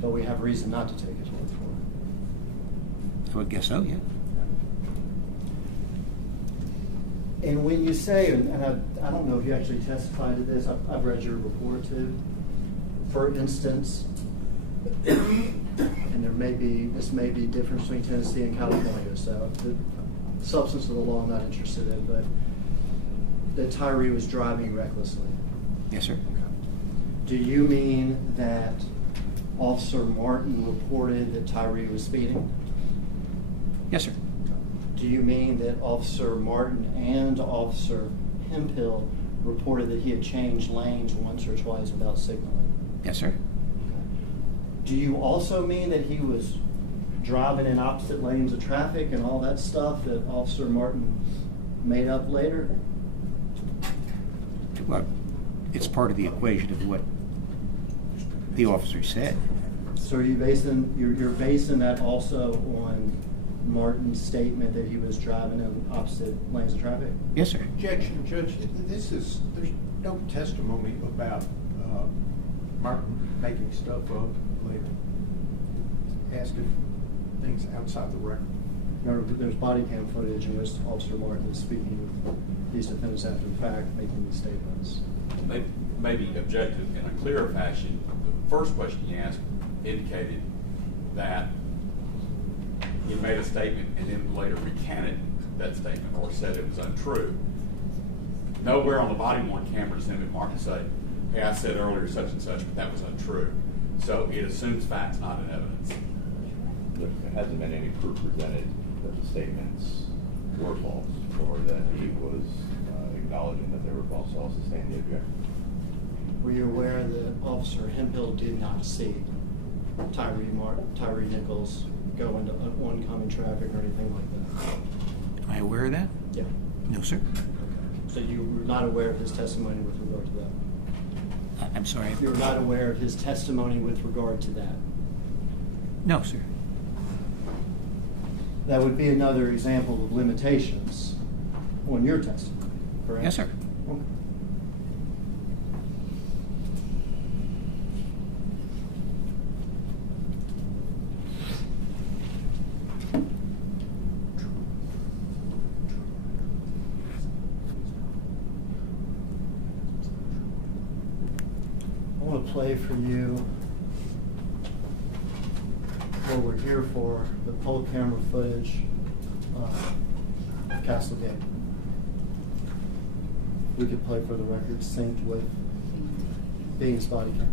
But we have reason not to take his word for it. I would guess so, yeah. And when you say, and I don't know if you actually testified to this, I've read your report too. For instance, and this may be different between Tennessee and California, so the substance of the law I'm not interested in, but that Tyre was driving recklessly. Yes, sir. Do you mean that Officer Martin reported that Tyre was speeding? Yes, sir. Do you mean that Officer Martin and Officer Hemphill reported that he had changed lanes once or twice without signaling? Yes, sir. Do you also mean that he was driving in opposite lanes of traffic and all that stuff that Officer Martin made up later? Well, it's part of the equation of what the officer said. So are you you're basing that also on Martin's statement that he was driving in opposite lanes of traffic? Yes, sir. Objection, Judge. There's no testimony about Martin making stuff up later, asking things outside the record. There's body cam footage in which Officer Martin is speaking with these defendants after the fact, making these statements. Maybe objective in a clearer fashion. The first question you asked indicated that he made a statement and then later recanted that statement or said it was untrue. Nowhere on the body-worn camera does Martin say, hey, I said earlier such and such, but that was untrue. So it assumes facts, not in evidence. There hasn't been any proof presented that the statements were false or that he was acknowledging that they were false. So I'll sustain the objection. Were you aware that Officer Hemphill did not see Tyre Nichols go into oncoming traffic or anything like that? Am I aware of that? Yeah. No, sir. So you were not aware of his testimony with regard to that? I'm sorry. You were not aware of his testimony with regard to that? No, sir. That would be another example of limitations on your testimony, correct? Yes, sir. Okay. I want to play for you what we're here for, the poll camera footage Castlegate. We could play for the record, synced with Bean's body cam.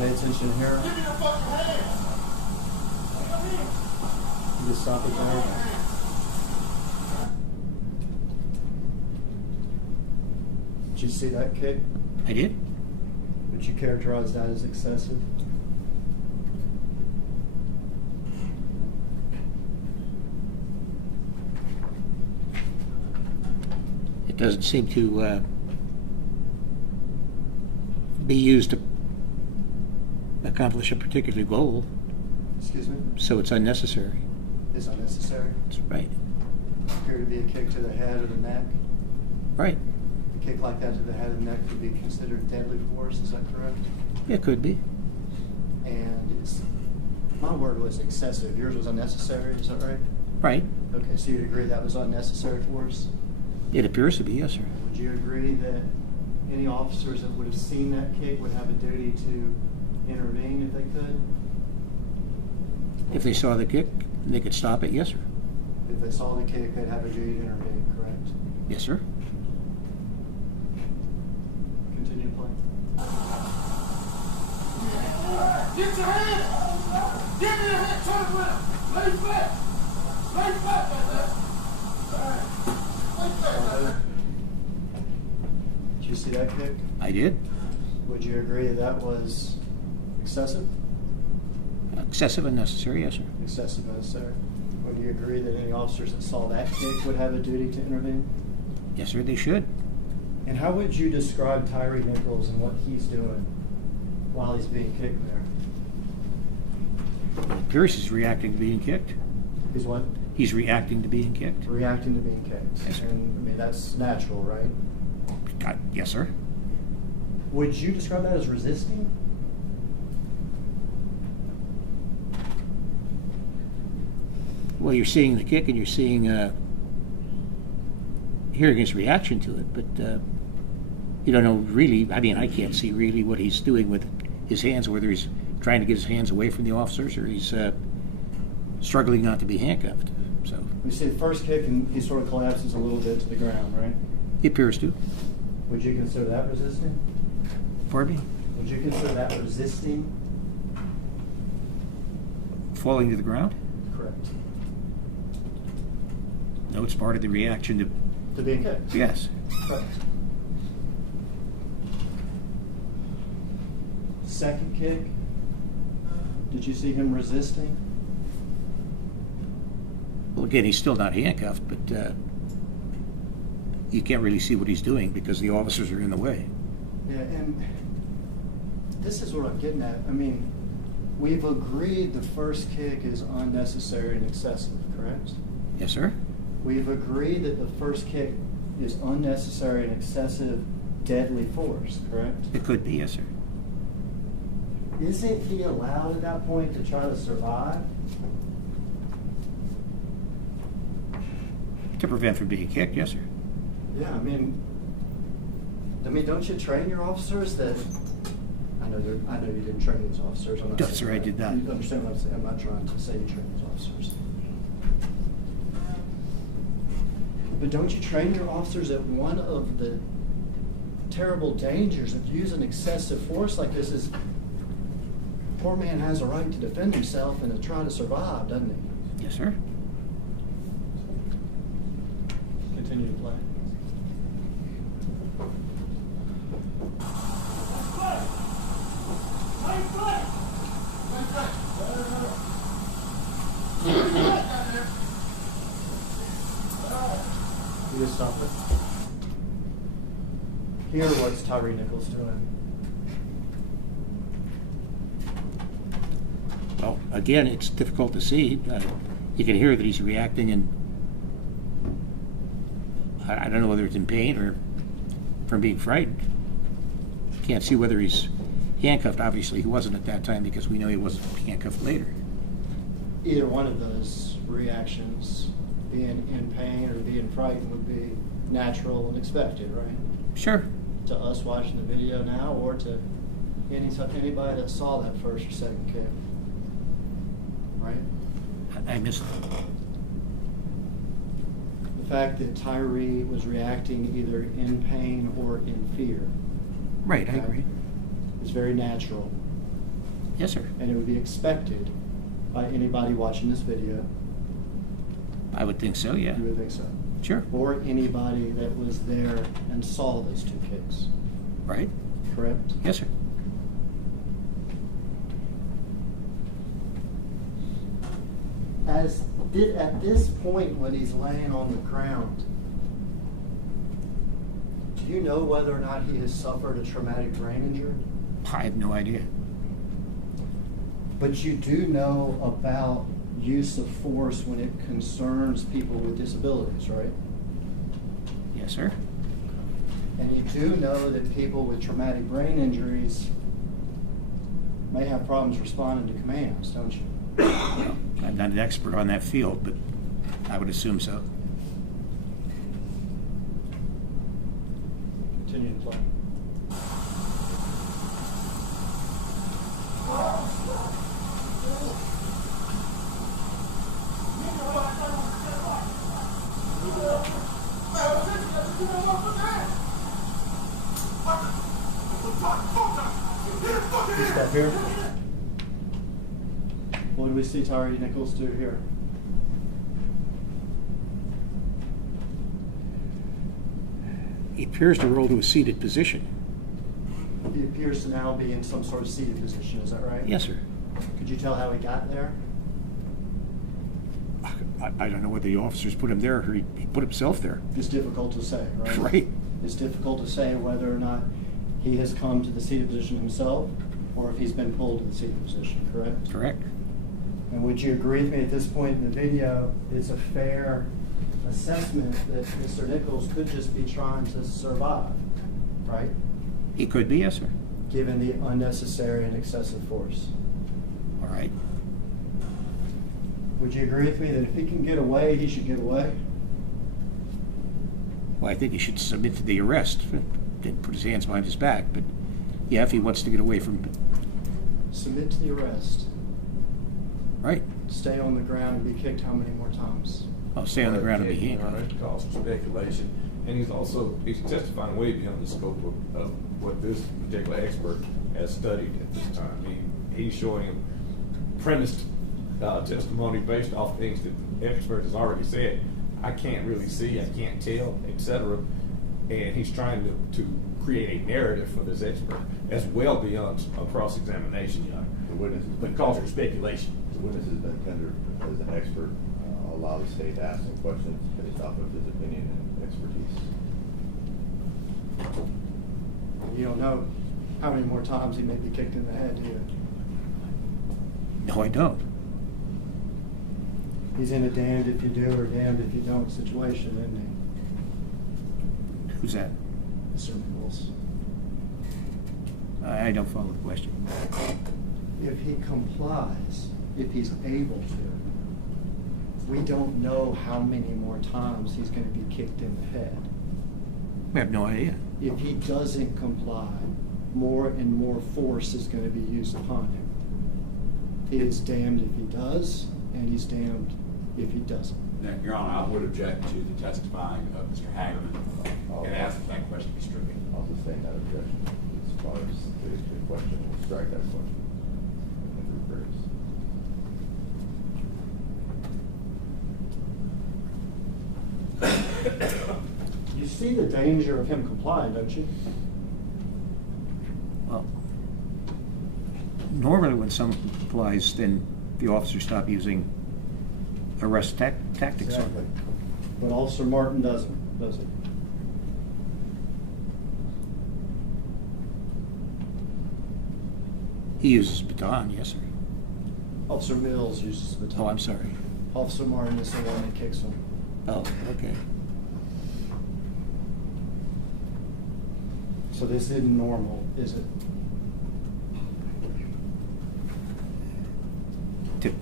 Pay attention here. Give me your fucking hands. You just stop it there. Did you see that kick? I did. Would you characterize that as excessive? It doesn't seem to be used to accomplish a particular goal, Excuse me? so it's unnecessary. Is unnecessary? That's right. Appear to be a kick to the head or the neck. Right. A kick like that to the head and neck would be considered deadly force, is that correct? It could be. And it's, my word was excessive. Yours was unnecessary, is that right? Right. Okay, so you'd agree that was unnecessary force? It appears to be, yes, sir. Would you agree that any officers that would have seen that kick would have a duty to intervene if they could? If they saw the kick, they could stop it, yes, sir. If they saw the kick, they'd have a duty to intervene, correct? Yes, sir. Continue playing. Get your hands. Give me your hands. Turn around. Lay flat. Lay flat like that. Lay flat like that. Did you see that kick? I did. Would you agree that that was excessive? Excessive and necessary, yes, sir. Excessive, sir. Would you agree that any officers that saw that kick would have a duty to intervene? Yes, sir, they should. And how would you describe Tyre Nichols and what he's doing while he's being kicked there? It appears he's reacting to being kicked. He's what? He's reacting to being kicked. Reacting to being kicked. Yes, sir. And I mean, that's natural, right? Yes, sir. Would you describe that as resisting? Well, you're seeing the kick and you're seeing, hearing his reaction to it, but you don't know really, I mean, I can't see really what he's doing with his hands, whether he's trying to get his hands away from the officers or he's struggling not to be handcuffed. So You see the first kick and he sort of collapses a little bit to the ground, right? he appears to. Would you consider that resisting? Pardon me? Would you consider that resisting? Falling to the ground? Correct. No, it's part of the reaction to, To being kicked? yes. Correct. Second kick, Did you see him resisting? Well, again, he's still not handcuffed, but you can't really see what he's doing because the officers are in the way. Yeah, and this is what I'm getting at. I mean, we've agreed the first kick is unnecessary and excessive, correct? Yes, sir? We've agreed that the first kick is unnecessary and excessive deadly force, correct? It could be, yes, sir. Isn't he allowed at that point to try to survive? To prevent from being kicked, yes, sir. Yeah, I mean, don't you train your officers that? I know you didn't train these officers. I'm not No, saying sir, I that. did not. You understand what I'm saying? I'm not trying to say you train these officers. But don't you train your officers that one of the terrible dangers of using excessive force like this is poor man has a right to defend himself and to try to survive, doesn't he? Yes, sir. Continue to play. You just stop it. Hear what's Tyre Nichols doing. Well, again, it's difficult to see. You can hear that he's reacting, and I don't know whether it's in pain or from being frightened. Can't see whether he's handcuffed. Obviously, he wasn't at that time because we know he wasn't handcuffed later. Either one of those reactions, being in pain or being frightened, would be natural and expected, right? Sure. To us watching the video now, or to anybody that saw that first or second kick, right? I missed The fact that Tyre was reacting either in pain or in fear. Right, I okay, agree. is very natural, Yes, sir. and it would be expected by anybody watching this video. I would think so, yeah. You would think so. Sure. Or anybody that was there and saw those two kicks, Right? correct? Yes, sir. At this point when he's laying on the ground, do you know whether or not he has suffered a traumatic brain injury? I have no idea. But you do know about use of force when it concerns people with disabilities, right? Yes, sir. And you do know that people with traumatic brain injuries may have problems responding to commands, don't you? Well, I'm not an expert on that field, but I would assume so. Continue to play. You step here. What do we see Tyre Nichols do here? He appears to roll to a seated position. He appears to now be in some sort of seated position, is that right? Yes, sir. Could you tell how he got there? I don't know whether the officers put him there or he put himself there. It's difficult to say, right? Right. It's difficult to say whether or not he has come to the seated position himself or if he's been pulled to the seated position, correct? Correct. And would you agree with me at this point in the video, it's a fair assessment that Mr. Nichols could just be trying to survive, right? He could be, yes, sir. Given the unnecessary and excessive force. All right. Would you agree with me that if he can get away, he should get away? Well, I think he should submit to the arrest. Didn't put his hands behind his back, but yeah, if he wants to get away from it. Submit to the arrest. Right. Stay on the ground and be kicked how many more times? I'll stay on the ground and be Your Honor, handcuffed. it calls for speculation, and he's testifying way beyond the scope of what this particular expert has studied at this time. He's showing him premised testimony based off things that the expert has already said. I can't really see, I can't tell, etc. And he's trying to create a narrative for this expert. That's well beyond a cross-examination, Your Honor. The witness has But calls for speculation. The witness has been tendered as an expert. Allow the state to ask him questions based off of his opinion and expertise. You don't know how many more times he may be kicked in the head, do you? No, I don't. He's in a damned if you do or damned if you don't situation, isn't Who's that? he? Mr. Nichols. I don't follow the question. If he complies, if he's able to, we don't know how many more times he's going to be kicked in the head. We have no idea. If he doesn't comply, more and more force is going to be used upon him. He is damned if he does, and he's damned if he doesn't. Now, Your Honor, I would object to the testifying of Mr. Hagerman and ask that that question be stricken. I'll sustain that objection. As far as the question, we'll strike that question. And reverse. You see the danger of him complying, don't you? Well, normally when someone complies, then the officers stop using arrest tactics on them. But Officer Martin doesn't, does he? He uses baton, yes, sir. Officer Mills uses the baton. Oh, I'm sorry. Officer Martin is the one that kicks him. Oh, okay. So this isn't normal, is it? To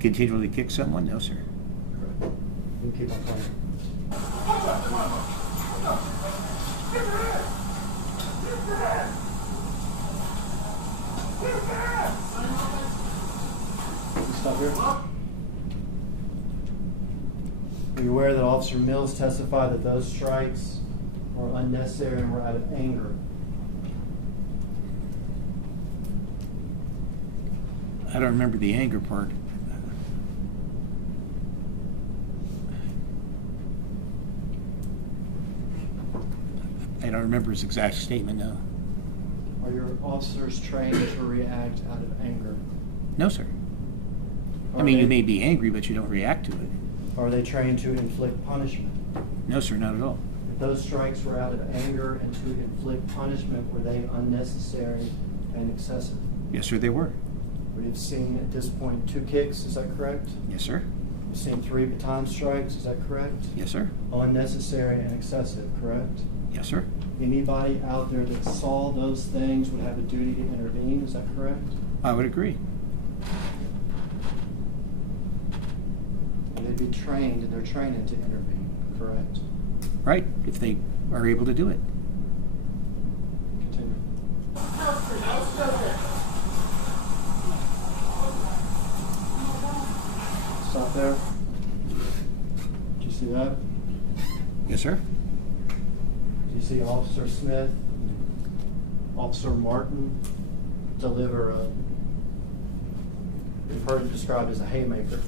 continually kick someone? No, sir. You keep on playing. You stop here. Are you aware that Officer Mills testified that those strikes are unnecessary and were out of anger? I don't remember the anger part. I don't remember his exact statement, no. Are your officers trained to react out of anger? No, sir. I Are mean, they- you may be angry, but you don't react to it. Are they trained to inflict punishment? No, sir, not at all. If those strikes were out of anger and to inflict punishment, were they unnecessary and excessive? Yes, sir, they were. We've seen at this point 2 kicks, is that correct? Yes, sir. We've seen 3 baton strikes, is that correct? Yes, sir. Unnecessary and excessive, correct? Yes, sir. Anybody out there that saw those things would have a duty to intervene, is that correct? I would agree. And they'd be trained, and they're training to intervene, correct? Right, if they are able to do it. Continue. Stop there. Did you see that? Yes, sir. Do you see Officer Smith, Officer Martin deliver a, you've heard it described as a haymaker?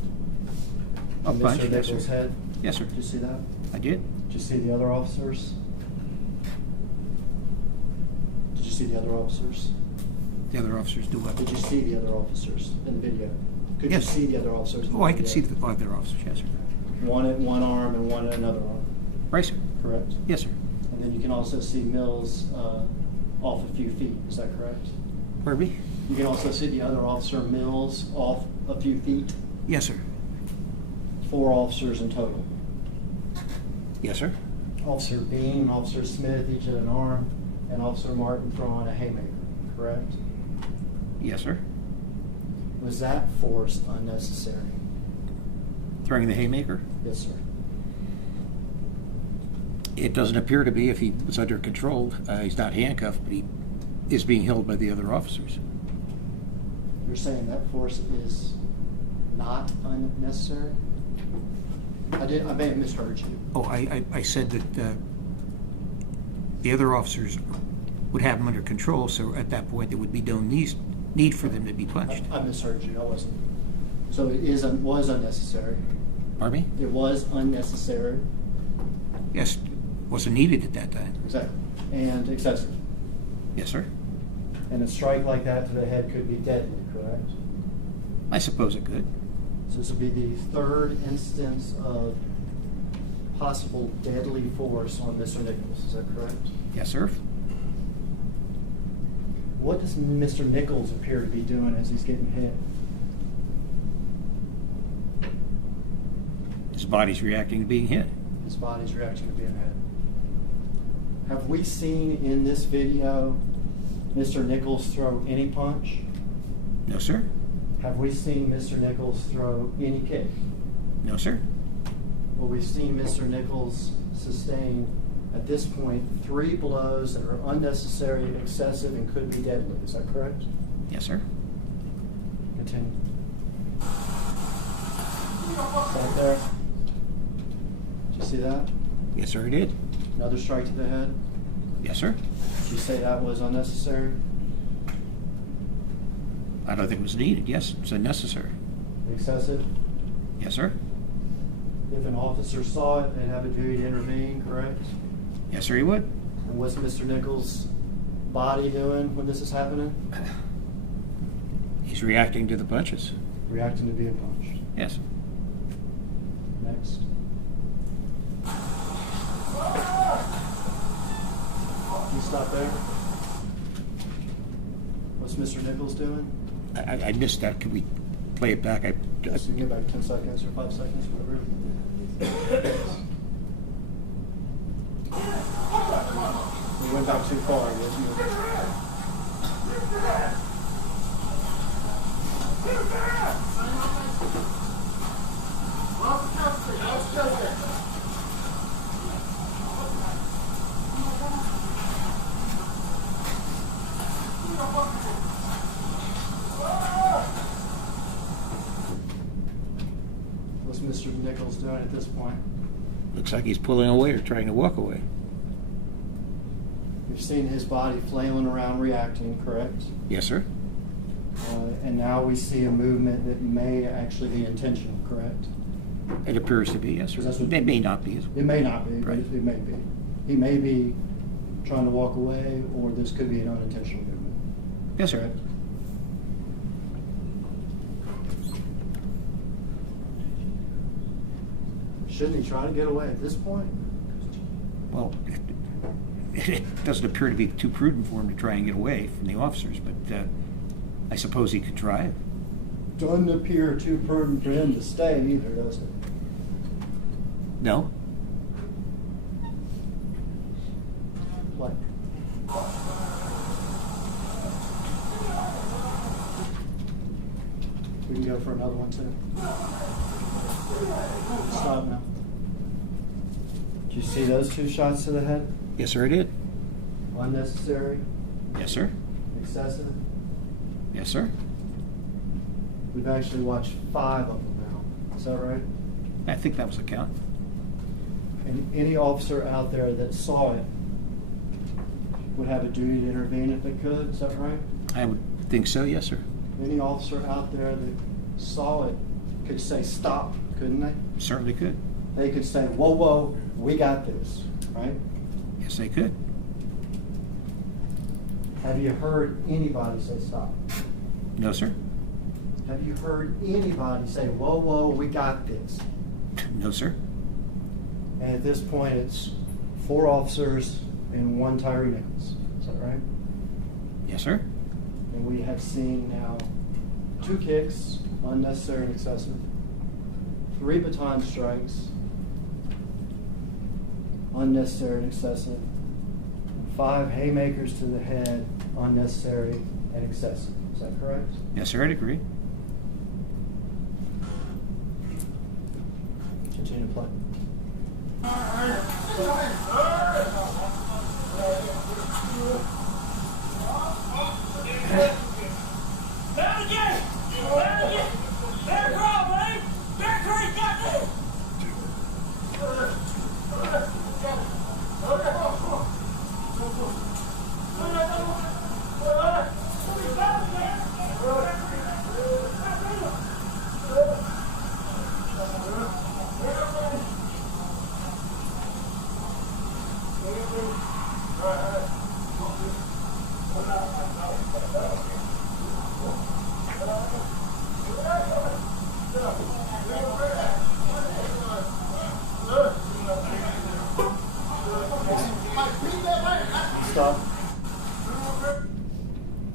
A on punch, Mr. yes, Nichols' sir. head? Yes, sir. Did you see that? I did. Did you see the other officers? Did you see the other officers? The other officers do what? Did you see the other officers in the video? Could you Yes. see the other officers? in Oh, I the could see video? the other officers, yes, sir. One at one arm and one at another arm, Right, sir. correct? Yes, sir. And then you can also see Mills off a few feet, is that correct? Pardon me? You can also see the other officer, Mills, off a few feet. Yes, sir. 4 officers in total. Yes, sir. Officer Bean, Officer Smith, each at an arm, and Officer Martin throwing a haymaker, correct? Yes, sir. Was that force unnecessary? Throwing the haymaker? Yes, sir. It doesn't appear to be if he was under control. He's not handcuffed, but he is being held by the other officers. You're saying that force is not unnecessary? I may have misheard you. Oh, I said that the other officers would have him under control, so at that point there would be no need for them to be punched. I misheard you, I wasn't. So it was unnecessary. Pardon me? It was unnecessary. Yes, wasn't needed at that time. Exactly. and excessive. Yes, sir. And a strike like that to the head could be deadly, correct? I suppose it could. So this will be the third instance of possible deadly force on Mr. Nichols, is that correct? Yes, sir. What does Mr. Nichols appear to be doing as he's getting hit? His body's reacting to being hit. His body's reaction to being hit. Have we seen in this video Mr. Nichols throw any punch? No, sir. Have we seen Mr. Nichols throw any kick? No, sir. Well, we've seen Mr. Nichols sustain, at this point, 3 blows that are unnecessary, excessive, and could be deadly. Is that correct? Yes, sir. Continue. Right there. Did you see that? Yes, sir, I did. Another strike to the head. Yes, sir. Did you say that was unnecessary? I don't think it was needed. Yes, it's unnecessary. Excessive? Yes, sir. If an officer saw it, they'd have a duty to intervene, correct? Yes, sir, he would. And what's Mr. Nichols' body doing when this is happening? He's reacting to the punches. Reacting to being punched. Yes. Next. Can you stop there? What's Mr. Nichols doing? I missed that. Could we play it back? Just give back 10 seconds or 5 seconds, whatever. We went back too far, didn't you? What's Mr. Nichols doing at this point? Looks like he's pulling away or trying to walk away. We've seen his body flailing around reacting, correct? Yes, sir. And now we see a movement that may actually be intentional, correct? It appears to be, yes, sir. That's what- It may not be. It may not be, but Right. it may be. He may be trying to walk away, or this could be an unintentional movement. Yes, sir. Correct? Shouldn't he try to get away at this point? Well, it doesn't appear to be too prudent for him to try and get away from the officers, but I suppose he could try it. Doesn't appear too prudent for him to stay either, does it? No? Play. We can go for another one too. Stop now. Did you see those 2 shots to the head? Yes, sir, I did. Unnecessary, Yes, sir. excessive. Yes, sir. We've actually watched 5 of them now. Is that right? I think that was the count. And any officer out there that saw it would have a duty to intervene if they could. Is that right? I would think so, yes, sir. Any officer out there that saw it could say stop, couldn't they? Certainly could. They could say, whoa, whoa, we got this, right? Yes, they could. Have you heard anybody say stop? No, sir. Have you heard anybody say, whoa, whoa, we got this? No, sir. And at this point, it's 4 officers and 1 Tyre Nichols. Is that right? Yes, sir. And we have seen now 2 kicks, unnecessary and excessive, 3 baton strikes, unnecessary and excessive, and 5 haymakers to the head, unnecessary and excessive. Is that correct? Yes, sir, I'd agree. Continue to play.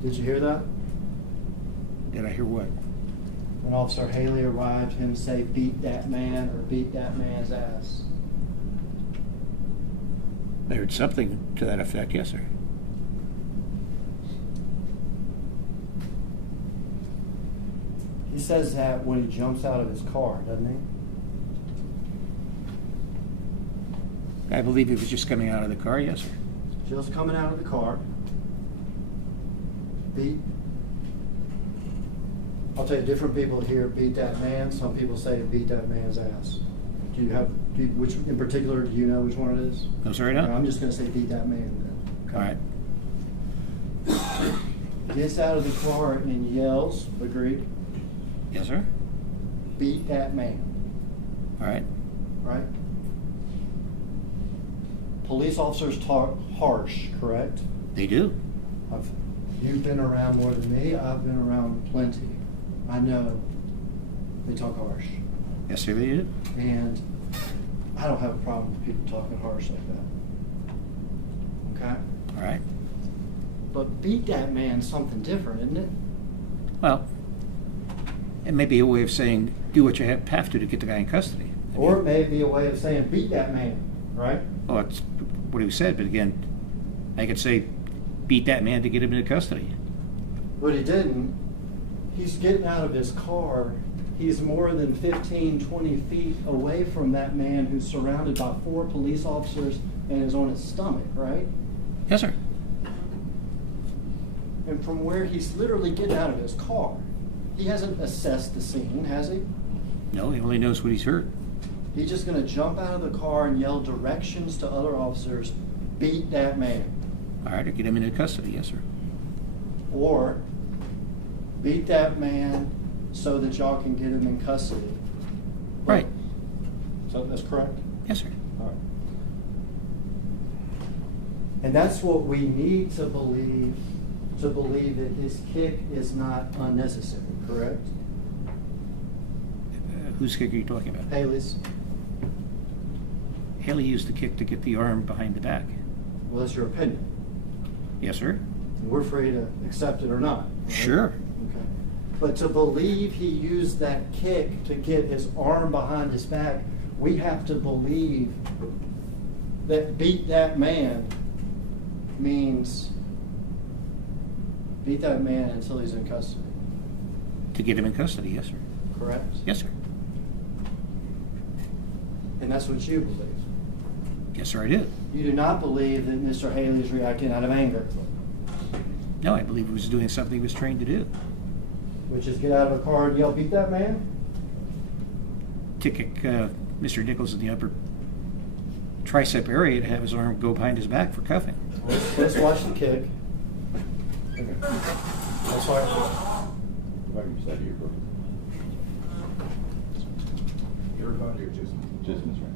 Did you hear that? Did I hear what? When Officer Haley arrived, him say, beat that man or beat that man's ass. I heard something to that effect, yes, sir. He says that when he jumps out of his car, doesn't he? I believe he was just coming out of the car, yes, sir. Just coming out of the car. I'll tell you, different people here beat that man. Some people say beat that man's ass. Which in particular, do you know which one it is? No, sir, I don't. I'm just going to say beat that man then. All right. Gets out of the car and yells, agreed? Yes, sir. Beat that man. All right. Right? Police officers talk harsh, correct? They do. You've been around more than me. I've been around plenty. I know they talk harsh. Yes, sir, they do. And I don't have a problem with people talking harsh like that. Okay? All right. But beat that man something different, isn't it? Well, it may be a way of saying do what you have to get the guy in custody. Or it may be a way of saying beat that man, right? Well, it's what he said, but again, I could say beat that man to get him into custody. But he didn't. He's getting out of his car. He's more than 15, 20 feet away from that man who's surrounded by 4 police officers and is on his stomach, right? Yes, sir. And from where he's literally getting out of his car, he hasn't assessed the scene, has he? No, he only knows what he's heard. He's just going to jump out of the car and yell directions to other officers, beat that man. All right, or get him into custody, yes, sir. Or beat that man so that y'all can get him in custody. Right. So that's correct? Yes, sir. All right. And that's what we need to believe that his kick is not unnecessary, correct? Whose kick are you talking about? Haley's. Haley used the kick to get the arm behind the back. Well, that's your opinion. Yes, sir. And we're free to accept it or not. Right? Sure. Okay. But to believe he used that kick to get his arm behind his back, we have to believe that beat that man means beat that man until he's in custody. To get him in custody, yes, sir. Correct? Yes, sir. And that's what you believe. Yes, sir, I do. You do not believe that Mr. Haley is reacting out of anger, No, I believe he was doing something he was trained to do. which is get out of the car and yell, beat that man? To kick Mr. Nichols in the upper tricep area to have his arm go behind his back for cuffing. Let's watch the kick. That's why. What you said here, bro? Everybody or just? Just Miss Rand.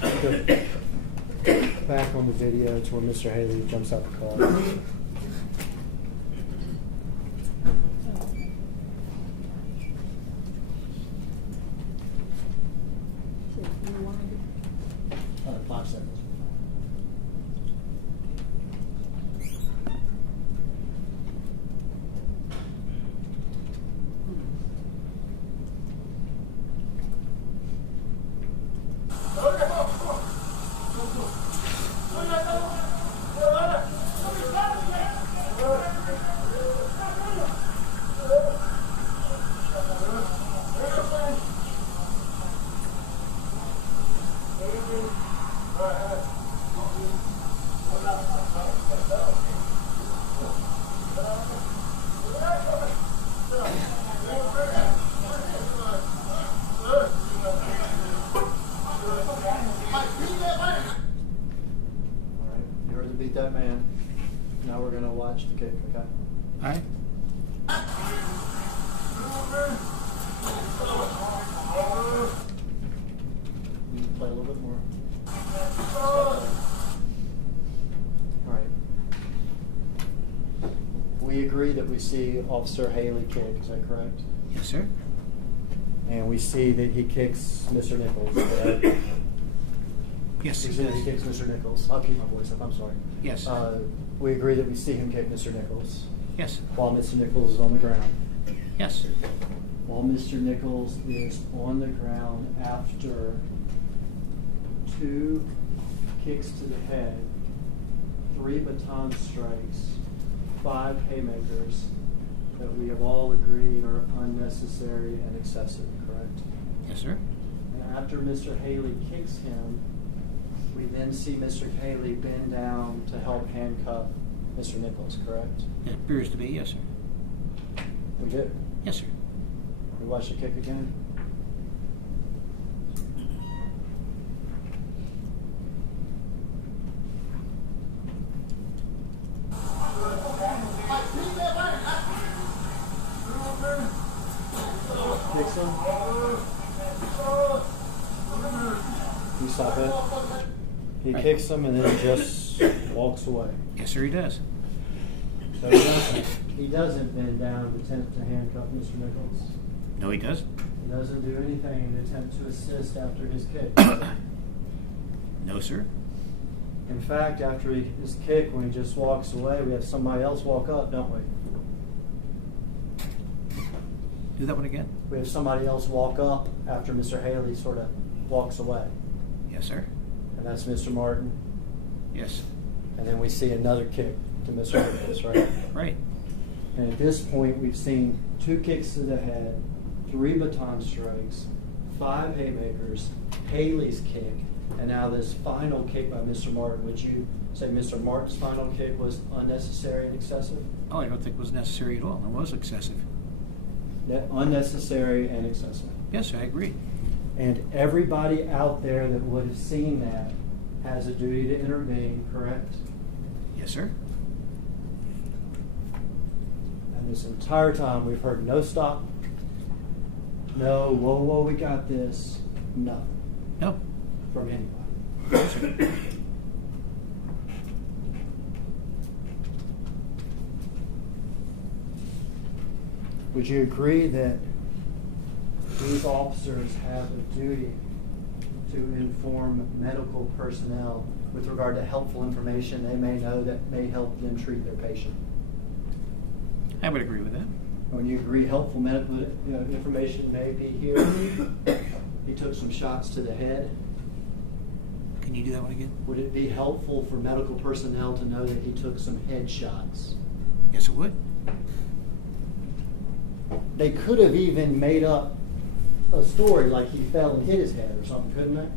Go back on the video to where Mr. Haley jumps out the car. Oh, 5 seconds. You heard the beat that man. Now we're going to watch the kick, okay? All right. You can play a little bit more. All right. We agree that we see Officer Haley kick, is that correct? Yes, sir. And we see that he kicks Mr. Nichols. Correct? Yes. We see that he kicks Mr. Nichols. I'll keep my voice up, I'm sorry. Yes. We agree that we see him kick Mr. Nichols Yes. while Mr. Nichols is on the ground. Yes. While Mr. Nichols is on the ground after 2 kicks to the head, 3 baton strikes, 5 haymakers that we have all agreed are unnecessary and excessive, correct? Yes, sir. And after Mr. Haley kicks him, we then see Mr. Haley bend down to help handcuff Mr. Nichols, correct? It appears to be, yes, sir. We do. Yes, sir. We watch the kick again. Kicks him. You stop it. He kicks him and then just walks away. Yes, sir, he does. So he doesn't bend down to attempt to handcuff Mr. Nichols. No, he doesn't. He doesn't do anything to attempt to assist after his kick. No, sir. In fact, after his kick, when he just walks away, we have somebody else walk up, don't we? Do that one again. We have somebody else walk up after Mr. Haley sort of walks away. Yes, sir. And that's Mr. Martin. Yes. And then we see another kick to Mr. Nichols, right? Right. And at this point, we've seen 2 kicks to the head, 3 baton strikes, 5 haymakers, Haley's kick, and now this final kick by Mr. Martin. Would you say Mr. Martin's final kick was unnecessary and excessive? Oh, I don't think it was necessary at all. It was excessive. Unnecessary and excessive. Yes, I agree. And everybody out there that would have seen that has a duty to intervene, correct? Yes, sir. And this entire time we've heard no stop, no, whoa, we got this, nothing No. from anybody. Yes, sir. Would you agree that these officers have a duty to inform medical personnel with regard to helpful information they may know that may help them treat their patient? I would agree with that. When you agree helpful medical information may be here, he took some shots to the head. Can you do that one again? Would it be helpful for medical personnel to know that he took some head shots? Yes, it would. They could have even made up a story like he fell and hit his head or something, couldn't they?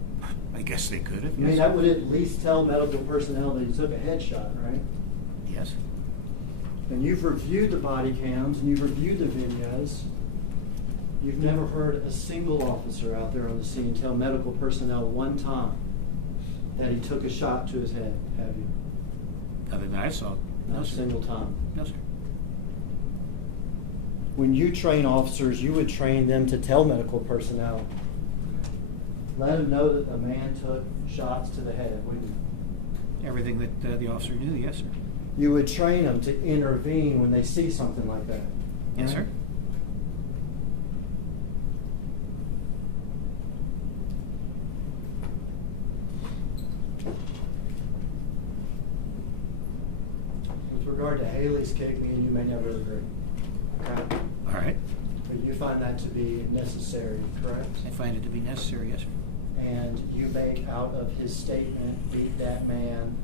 I guess they could have. I mean, Yes. that would at least tell medical personnel that he took a headshot, right? Yes. And you've reviewed the body cams and you've reviewed the videos. You've never heard a single officer out there on the scene tell medical personnel one time that he took a shot to his head, have you? Other than I saw. Not No, a sir. single time. No, sir. When you train officers, you would train them to tell medical personnel, let them know that the man took shots to the head, wouldn't you? Everything that the officer knew, yes, sir. You would train them to intervene when they see something like that. Yes, right? sir. With regard to Haley's kick, me and you may never agree. Okay? All right. But you find that to be necessary, correct? I find it to be necessary, yes, sir. And you make out of his statement, beat that man,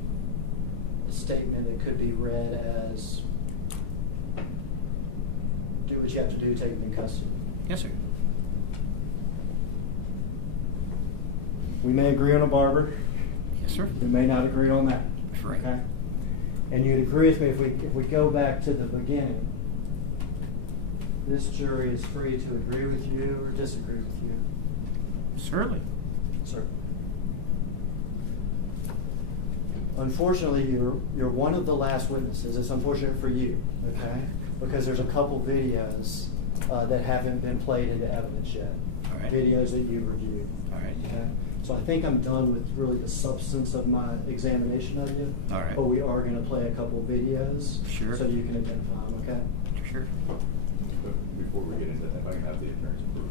a statement that could be read as, do what you have to do, take him in custody. Yes, sir. We may agree on a barber. Yes, sir. We may not agree on that. Right. Okay? And you'd agree with me if we go back to the beginning, this jury is free to agree with you or disagree with you. Certainly. Sir. Unfortunately, you're one of the last witnesses. It's unfortunate for you, okay? Because there's a couple videos that haven't been played into evidence yet. All right. Videos that you reviewed. All right. Okay? So I think I'm done with really the substance of my examination of you. All right. But we are going to play a couple videos. Sure. So you can identify them, okay? Sure. But before we get into that, if I can have the attorney's proof.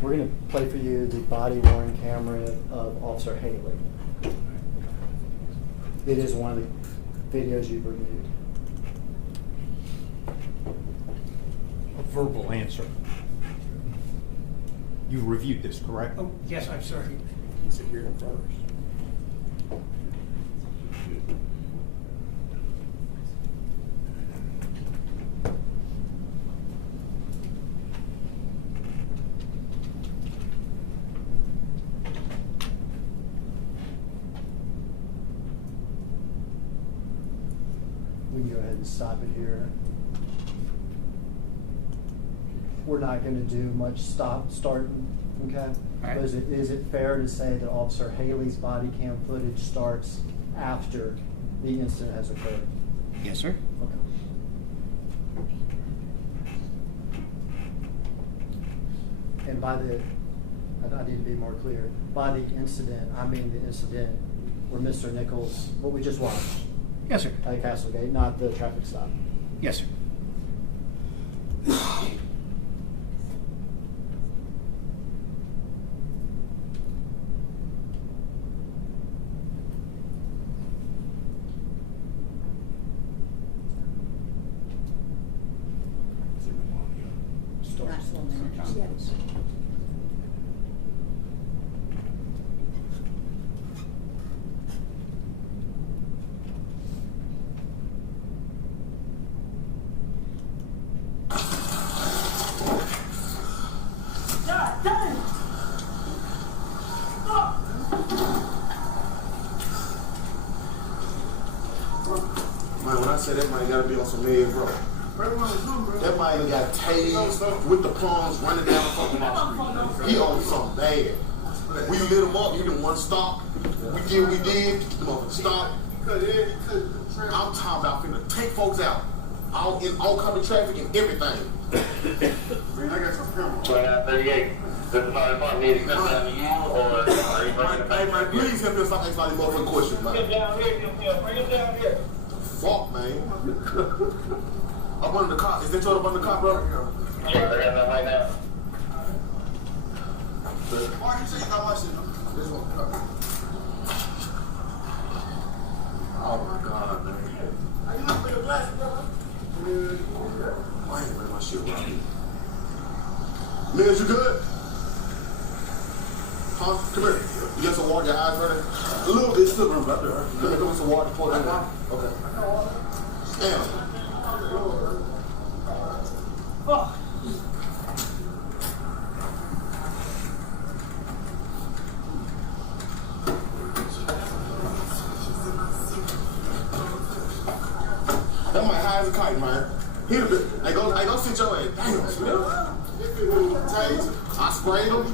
We're going to play for you the body-worn camera of Officer Haley. It is one of the videos you've reviewed. A verbal answer. You reviewed this, correct? Oh, yes, I'm sorry. Sit here first. We can go ahead and stop it here. We're not going to do much starting, okay? All right. But is it fair to say that Officer Haley's body cam footage starts after the incident has occurred? Yes, sir. Okay. And by the, I need to be more clear, by the incident, I mean the incident where Mr. Nichols, what we just watched Yes, sir. at Castlegate, not the traffic stop. Yes, sir. Last 1 minute. Yes. God damn! Stop! Man, when I say that man gotta be on some meds, bro. That man got tased with the plums running down the fucking street. He on something bad. We lit him up, he didn't want to stop. We did what we did, the motherfucker stopped. I'm talking about finna take folks out. all in oncoming traffic and everything. Man, I got some camera. 2938. Does the fire department need to come down to you, or are you bringing it back? Hey, man, please help me stop asking all these motherfucking questions, man. Get down here, bring it down here. Fuck, man. I'm under the car. Is that your up under the car, bro? Yeah, I got that right now. Why you say you got my shit? This one. Oh my God, man. Are you looking for the glasses, brother? Why ain't bring my shit around here? Mills, you good? Huh? Come here. You got some water, your eyes running? A little bit, still running, but come here, give me some water, pour that down. Okay. Damn. Fuck. That might high as a kite, man. Hit a bit. Hey, go sit your ass. Damn, Smith. Taser. I sprayed him.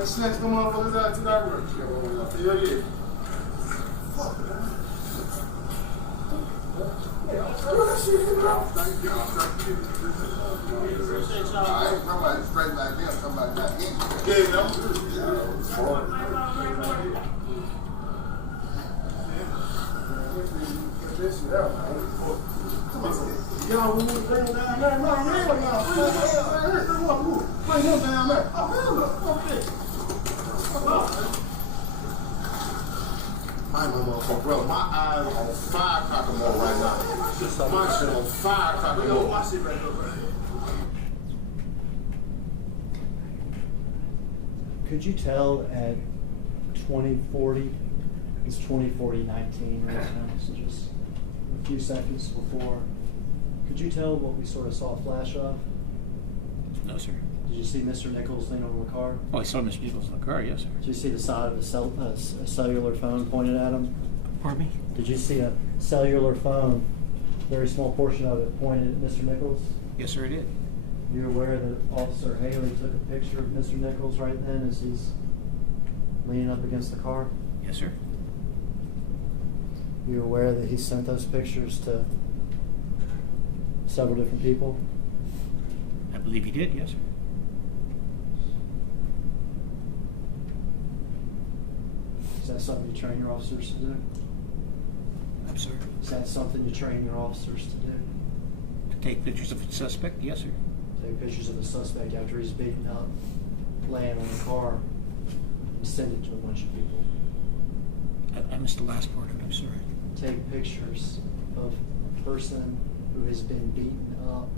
He snatched them motherfuckers out to that work. Hell yeah. Fuck, man. I ain't talking about straight like that. I'm talking about that. Yeah, no. Y'all move the thing down there. No, y'all. Bring him down there. Oh, hell no. Okay. My motherfucker, bro. My eyes on firecracker mode right now. My shit on firecracker mode. My shit right there, bro. Could you tell at 2040, it's 2040-19 right now, so just a few seconds before, could you tell what we sort of saw a flash of? No, sir. Did you see Mr. Nichols lean over the car? Oh, I saw Mr. Nichols in the car, yes, sir. Did you see the side of a cellular phone pointed at him? Pardon me? Did you see a cellular phone, very small portion of it, pointed at Mr. Nichols? Yes, sir, I did. You're aware that Officer Haley took a picture of Mr. Nichols right then as he's leaning up against the car? Yes, sir. You're aware that he sent those pictures to several different people? I believe he did, yes, sir. Is that something you train your officers to do? I'm sorry. Is that something you train your officers to do? To take pictures of the suspect, yes, sir. Take pictures of the suspect after he's beaten up, laying on the car, and send it to a bunch of people. I missed the last part of it, I'm sorry. Take pictures of a person who has been beaten up,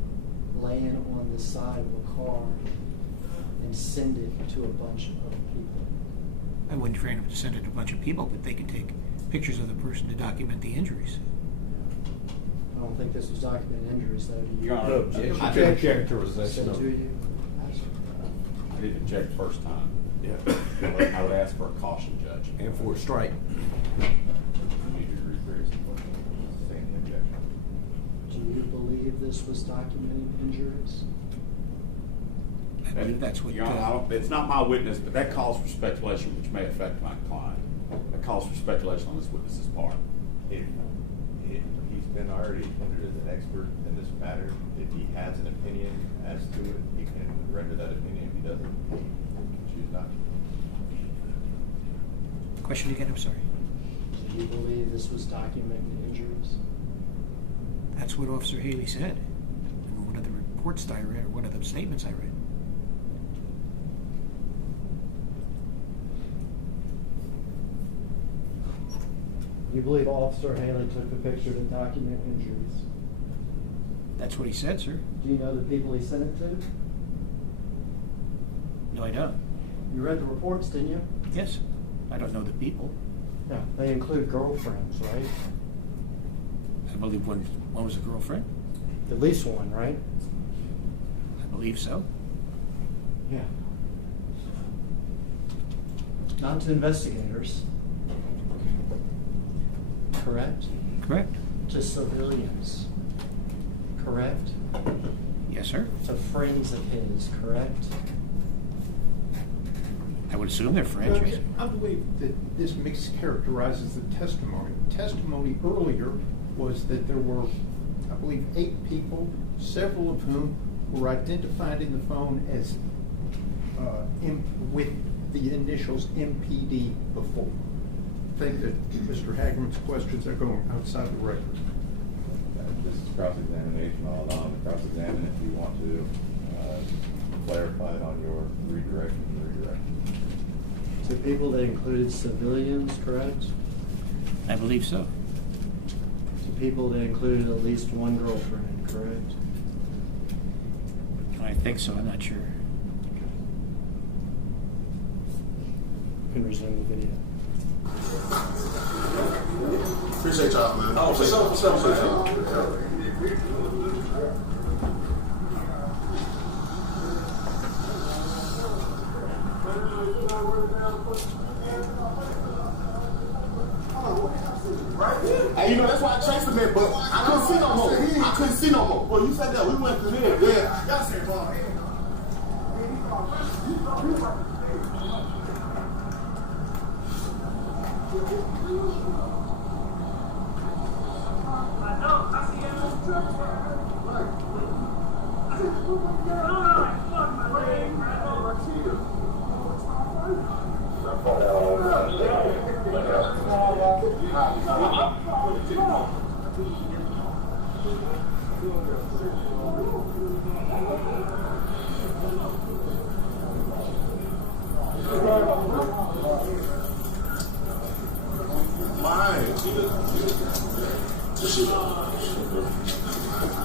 laying on the side of a car, and send it to a bunch of people. I wouldn't train them to send it to a bunch of people, but they can take pictures of the person to document the injuries. I don't think this was documented injuries, though. Do you? Your Honor, Objection. I Objection. did to possession of- Do you? I didn't object the first time. Yeah. I would ask for a caution, Judge. And for a strike. You need to rephrase the question. Saying the objection. Do you believe this was documenting injuries? I believe that's what. Your Honor, I don't- it's not my witness, but that calls for speculation, which may affect my client. That calls for speculation on this witness's part. If he's been already attended as an expert in this matter, if he has an opinion as to it, he can render that opinion. If he doesn't, he can choose not to. Question again, I'm sorry. Do you believe this was documenting injuries? That's what Officer Haley said. In one of the reports that I read, or one of the statements I read. Do you believe Officer Haley took the picture to document injuries? That's what he said, sir. Do you know the people he sent it to? No, I don't. You read the reports, didn't you? Yes. I don't know the people. Yeah. They include girlfriends, right? I believe one was a girlfriend. At least one, right? I believe so. Yeah. Not to investigators. Correct? Correct. To civilians. Correct? Yes, sir. To friends of his, correct? I would assume they're French. Judge, Yes. I believe that this mischaracterizes the testimony. Testimony earlier was that there were believe 8 people, several of whom were identified in the phone as with the initials MPD before. I think that Mr. Hagerman's questions are going outside the record. This is cross-examination all along. Cross-examine if you want to clarify it on your redirect. So people that included civilians, correct? I believe so. So people that included at least one girlfriend, correct? I think so, I'm not sure. You can resume the video. Appreciate y'all, man. Oh, for sure, for sure, for sure. Hey, you know, that's why I chased him in, but I couldn't see no more. I couldn't see no more. Well, you said that. We went through there. Yeah. Y'all said, bro.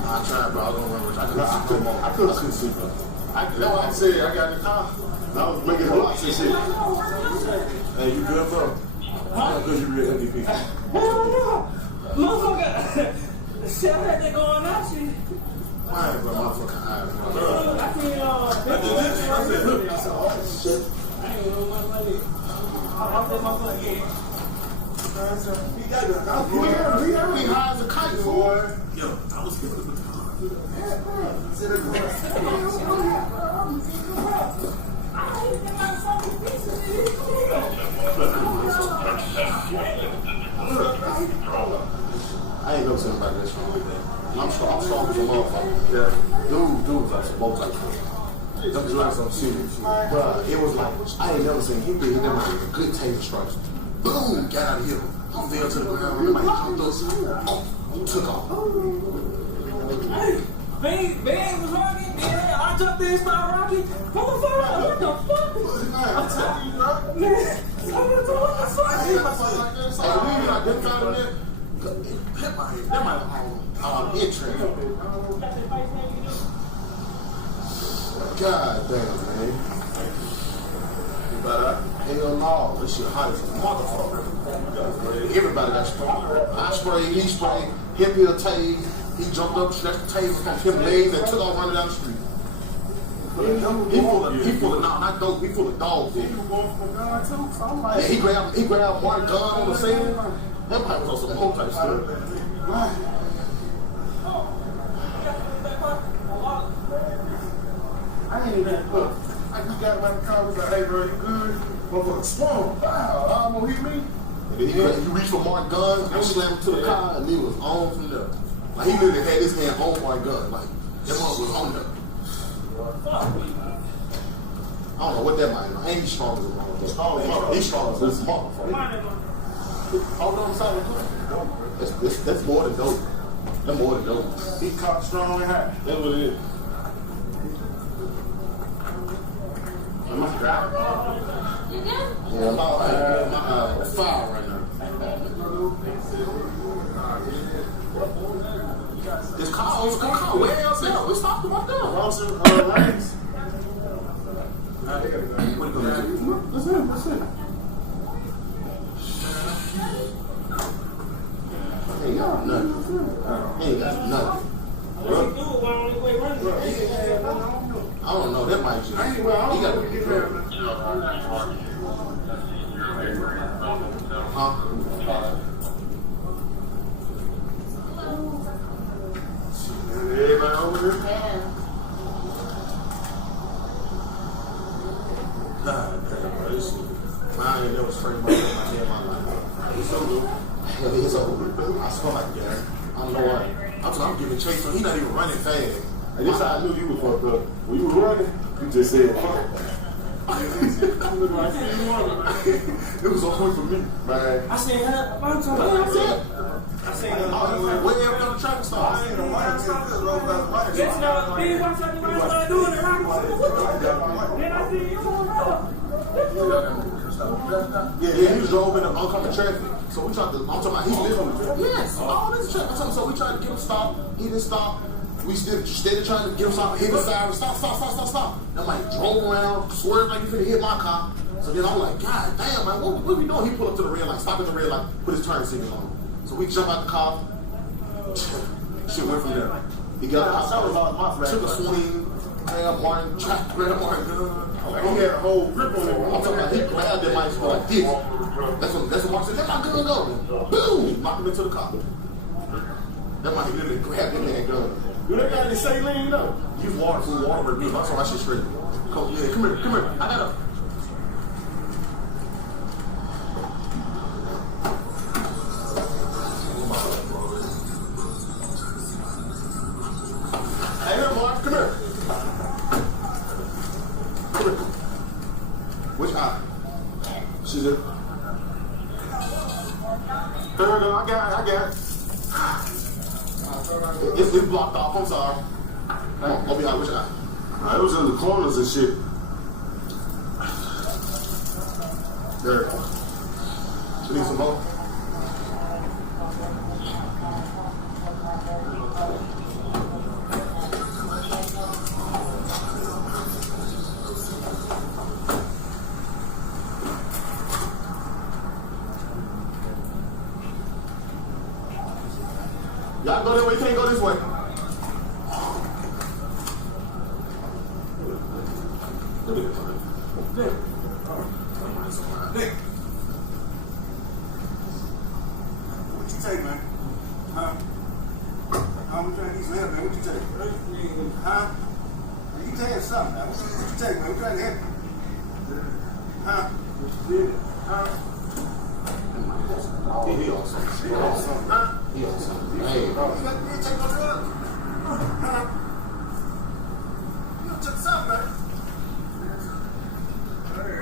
I tried, bro. I don't remember. I couldn't see, bro. No, I said I got in the car. I was making a lot of shit. Hey, you good, bro? How good you real MVP? Motherfucker! Shit, I had that going on, shit. Why, bro? Motherfucker, eyes, bro. I can't, I said, look, I said, oh, shit. I ain't know what my leg. I said, motherfucker, yeah. He got the, he high as a kite, boy. Yo, I was giving him a time. I ain't never seen nobody that strong like that. I'm strong as a motherfucker. Yeah. Dude, like some both types of shit. I'm doing some serious shit. Bruh, it was like, I ain't never seen him be hit them like a good taser strikes. Boom, got out of here. I fell to the ground. Everybody jumped up. Took off. Hey, bang was rocking. Yeah, I jumped in and started rocking. Motherfucker, what the fuck? I'm telling you, bro. Man, God damn, man. You better. Hell no. This shit hot as a motherfucker. Everybody got sprayed. I sprayed, he sprayed, hit me a tase. He jumped up, stretched the taser from his legs and took off running down the street. He full of not dope, he full of dog food. Yeah, he grabbed one gun on the scene. That probably was on some whole type stuff. I ain't even look. I just got about the car, was like, hey bro, you good? Motherfucker swung. Wow, almost hit me. And then he reached for Mark's gun and slammed to the car and he was on from there. Like he literally had his hand on Mark's gun. Like that mother was on there. I don't know what that might be. Ain't he strong as a motherfucker? He's strong as a motherfucker. Hold on, sorry. That's more than dope. That's more than dope. He caught strong and high. That's what it is. Am I driving? You good? Yeah, my fire right now. This car way else out. We stopped him up there. Rawson, Ranks. That's it. Ain't got nothing. Ain't got nothing. I don't know. That might just. He got to be good. Huh? Everybody over here? God damn, bro. This shit. Mine ain't never straight my head in my life. It's over. It's over. I swear like that. I know what. I'm giving chase, so he not even running fast. And this how I knew you was fucked up. When you were running, you just said, fuck. It was a point for me, man. I seen her. I seen her. Where you on the traffic stop? Yes, no. Then once I started doing it, then I see you on the Yeah, he was drove in the oncoming traffic. So we tried to, I'm talking about, he lived on the traffic. Yes, all this traffic. So we tried to get him stopped. He didn't stop. We still trying to get him stopped, hit the siren, stop. And I'm like, drove around, swerved like he finna hit my car. So then I'm like, God damn, man, what we doing? He pulled up to the red light, stopped at the red light, put his turn signal on. So we jump out the car. Shit went from there. He got out, took a swing, grabbed Martin, tried to grab Martin. He had a whole grip on him. I'm talking about he grabbed that mic like this. That's what Martin said, let my gun go. Boom! Knocked him into the car. That mic literally grabbed that man gun. Do they got any saline though? He's water review. I saw that shit straight. Come here. I got a. Hey, here, Mark. Come here. Which eye? She's it. There we go. I got it. It's blocked off. I'm sorry. I'll be out. Which eye? It was in the corners and shit. There. You need some more? Y'all go that way, you can't go this way. What you take, man? Huh? How much trying to eat man? What you take? Huh? You taking something, man. What you take, man? We trying to help you. Huh? Huh? He on something. Huh? He on something. Hey, bro. You didn't take no drugs? Huh? You took something, man.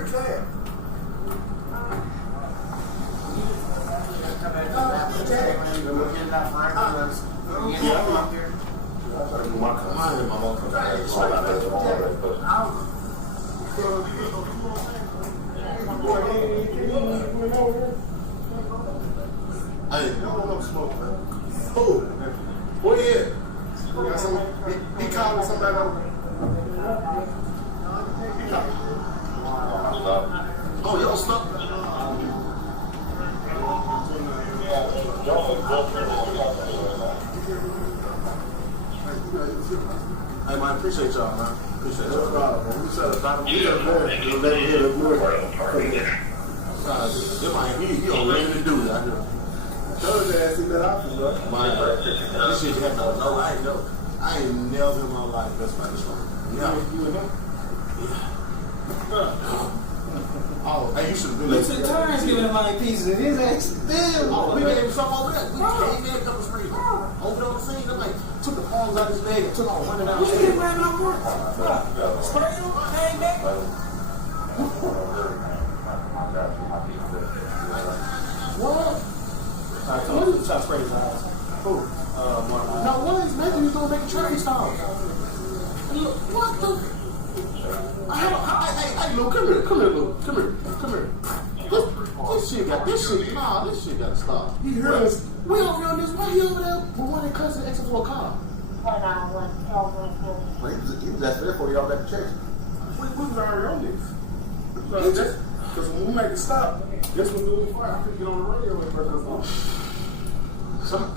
What's that? Hey, you don't want no smoke, man. Who? Where he at? He called somebody over. Oh, y'all stuck? Hey, man, appreciate y'all, man. Appreciate y'all. No problem, man. We said a lot of people let me hear the word. He don't ready to do that. Told you ass see that option, bro. Man, this shit happened. No, I ain't know. I ain't never in my life best man this one. Yeah. You would know? Oh, hey, you should have been You took turns giving him money pieces and his ass still. Oh, we gave him something over there. We came there a couple streets. Over there on the scene, they like took the palms out of his bag and took all running down the You street. didn't bring no work. Spray him, came back. What? I told you to try to spray his eyes. Who? No, what is making you doing making traffic stops? Look, what the? Hey, Lou, come here, Lou. Come here. This shit gotta stop. He heard us. We over here on this, why he over there with one of their cousins exit for a car? He was after there for y'all got to check. We was already on this. Because when we make a stop, guess what do the fire? I couldn't get on the radio with her.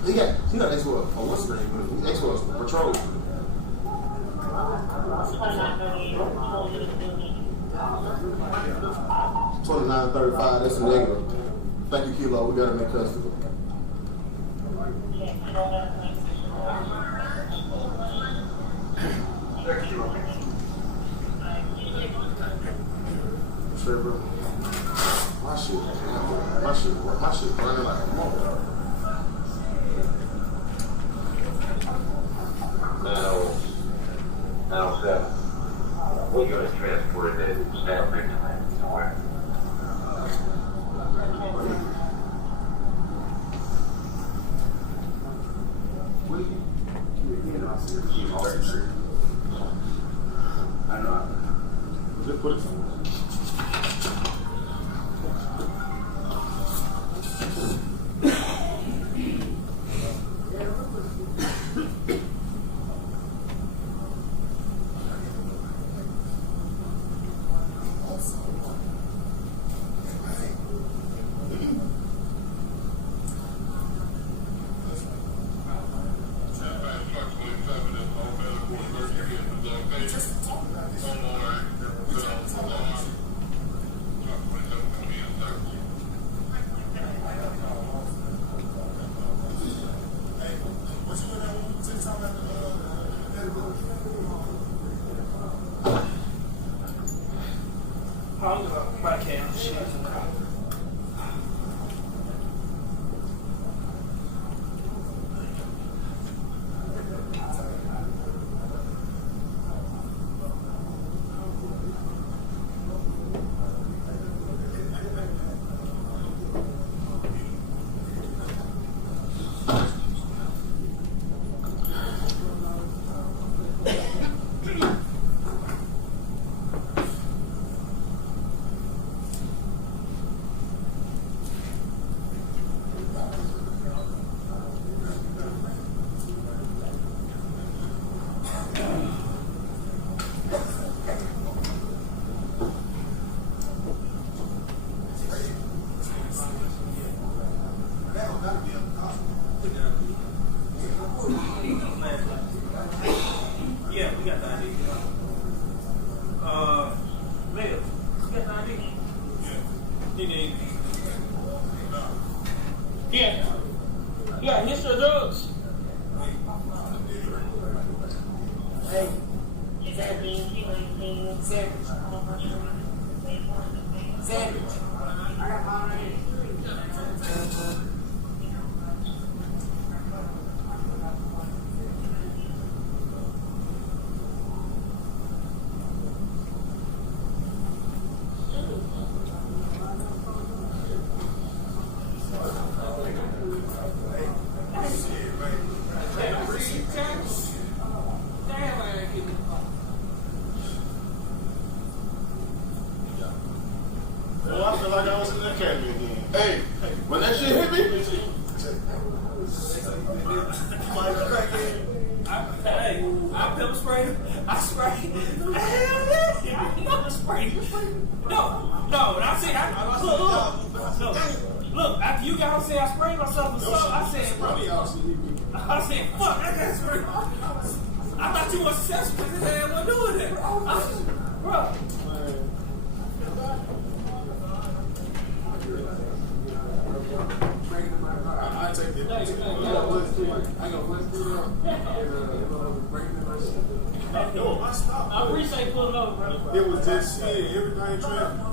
He got extra what's his name? Extra patrol. 2935, that's a negative. Thank you, Kilo. We got him in custody. Sure, bro. My shit burning like a mother. jail victim somewhere. I know. Just put it somewhere. Yeah, history of drugs. Hey. Savage. Savage. I got mine right here. Well, I feel like I was in the academy again. Hey, when that shit hit me, I pepper sprayed. I sprayed. I pepper sprayed. No. When I said, look. After you got on, say I sprayed myself with salt. I said, bro. I said, fuck. I got sprayed. I thought you were successful because they had one doing that. Bro. I take it. I I appreciate pulling over, bro. It was just shit. Everything traffic.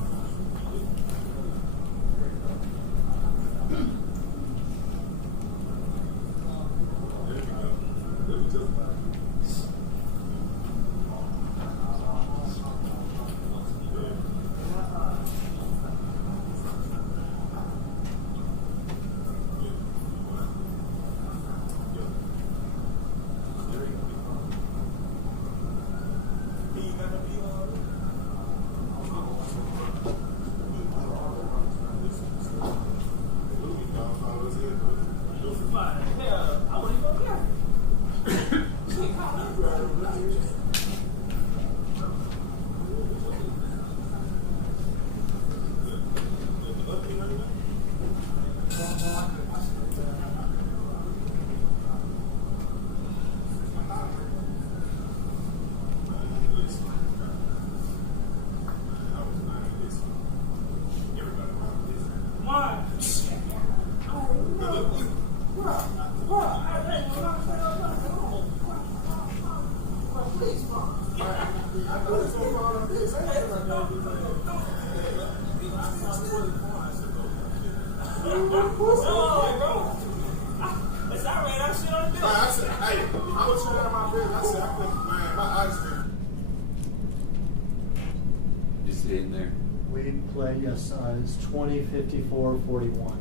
We play, yes, it's 2054-41.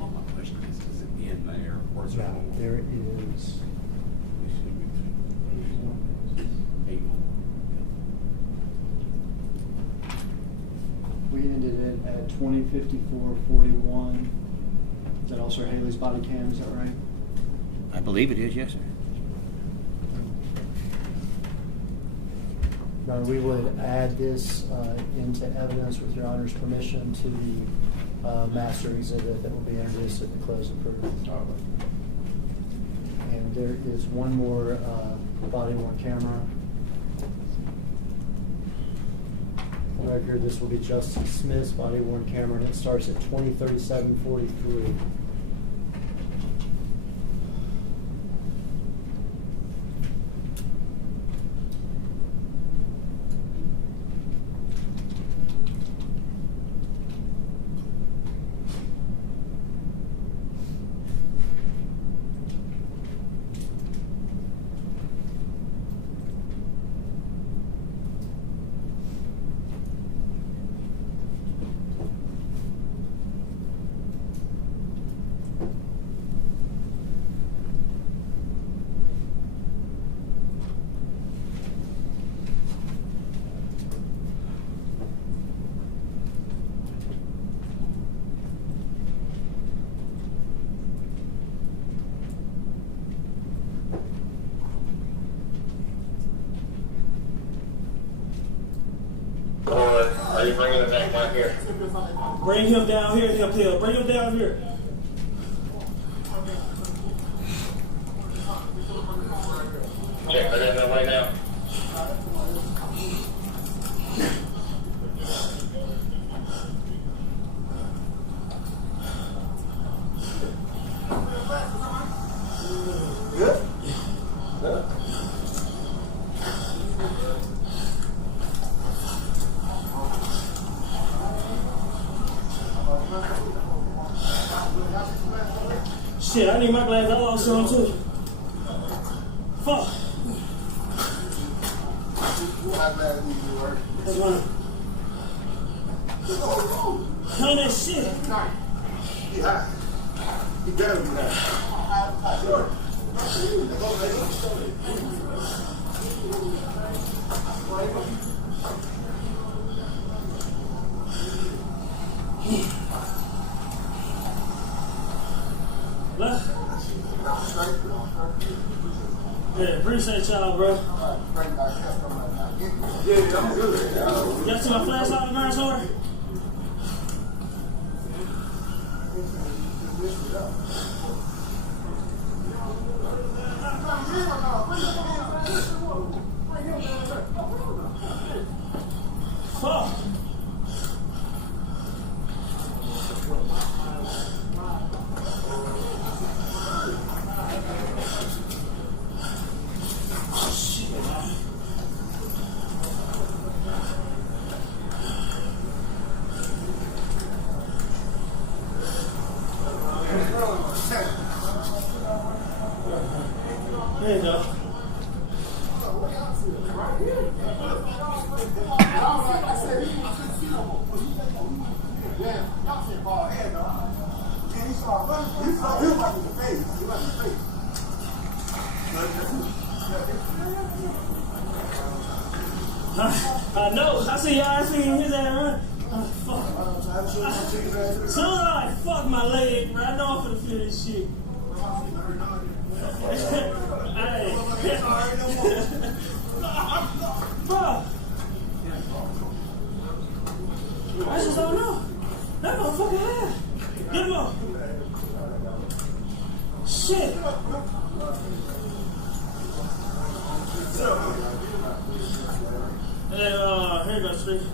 All my question is it in there or is it Yeah, more? there it is. Eight. We ended it at 2054-41. Is that also Haley's body cam, is that right? I believe it is, yes, sir. No, we would add this into evidence with Your Honor's permission to the master exhibit that will be introduced at the close of proof. And there is one more body-worn camera. Record, this will be Justice Smith's body-worn camera, and it starts at 2037-43. Or are you bringing it back down here? Bring him down here, Hill. Bring him down here. Check that in the way down. Good? Good. Shit, I need my glasses. I lost some too. Fuck. That's right. Hell that shit. He hot. He better be hot. Sure. Look. Yeah, appreciate y'all, bro. Yeah, I'm good. Y'all see my flashlight on the ground somewhere? Fuck. There you go. I know. I see y'all. I see his ass run. Fuck. So I fuck my leg, bro. I know I'm finna feel this shit. Hey. Bro. I just don't know. That motherfucker had. Get him up. Shit. And here goes Steve.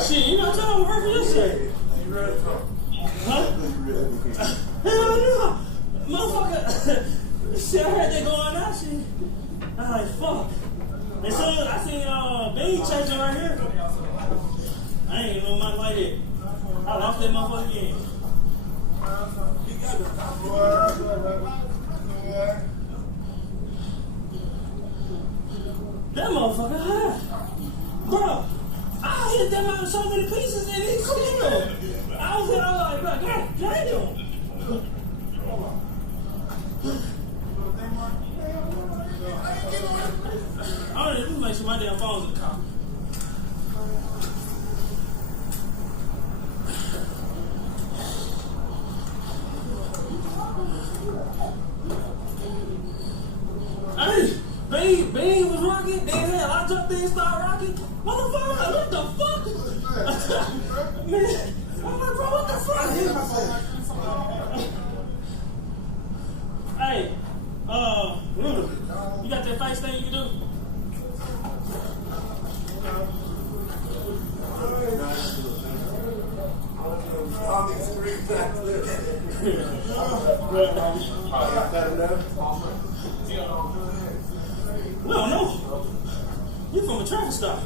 Shit, you know what I'm working for this shit. Huh? Hell no. Motherfucker. Shit, I heard they going out, shit. I'm like, fuck. And so I seen Bean chasing right here. I ain't even know my like that. I lost that motherfucker again. motherfucker high. Bro, I hit that man so many pieces and he's still. I was like, God damn. I don't even make sure my damn phone's in the car. Hey, Bean was rocking, then hell, I jumped in and started rocking. Motherfucker, what the fuck? Man, I'm like, bro, what the fuck? Hey, Rudy, you got that face thing you can do? No, no. You from a traffic stop.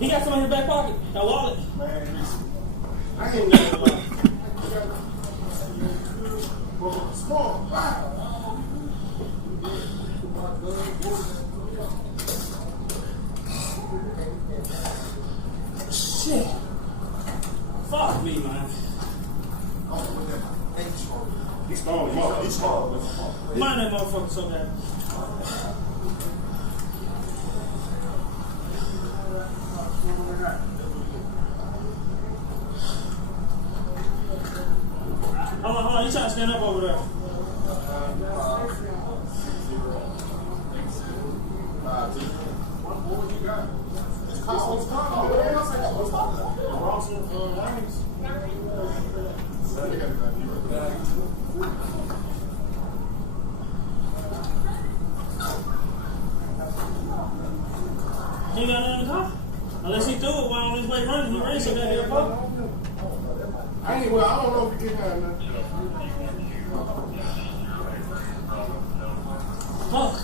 He got something in his back pocket. A wallet. I can't get it. Shit. Fuck me, man. He's small. He's small. Mind that motherfucker so bad. Hold on. You trying to stand up over there. What you got? He got nothing in the car? Unless he threw it while on his way running, he ran so that here car. I don't know if he did have nothing. Fuck.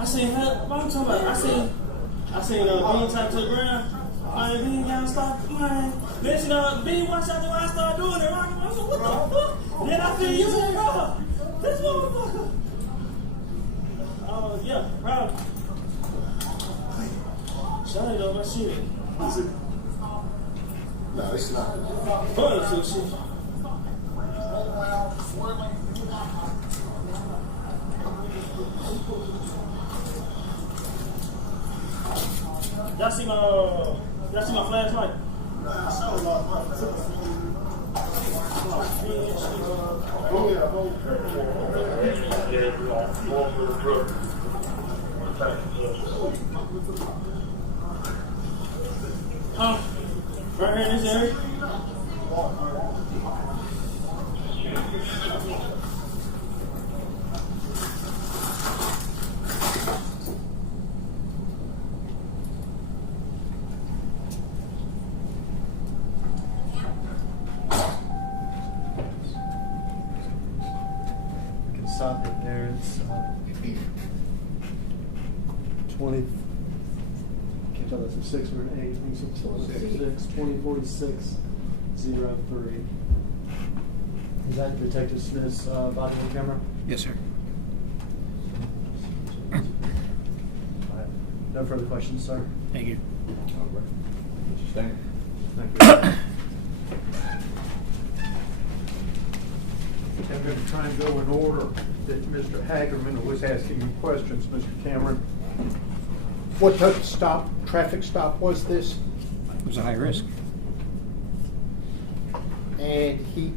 I seen her. What I'm talking about? I seen Bean type to the ground. Bean gotta stop. Man, then Bean watched out the way I started doing it. I said, what the fuck? And then I feel you say, bro, this motherfucker. Yeah, bro. Shut it over, shit. Is it? No, it's not. Fuck this shit. Y'all see my flashlight? Right here in this area. Stop it there. It's 20. Can't tell that's a 6 or an 8. I think it's 6, 2046, 03. Is that Detective Smith's body on camera? Yes, sir. All right. No further questions, sir. Thank you. Thank you. Thank you. I'm going to try and go in order that Mr. Hagerman was asking you questions, Mr. Cameron. What type of traffic stop was this? It was a high risk. And he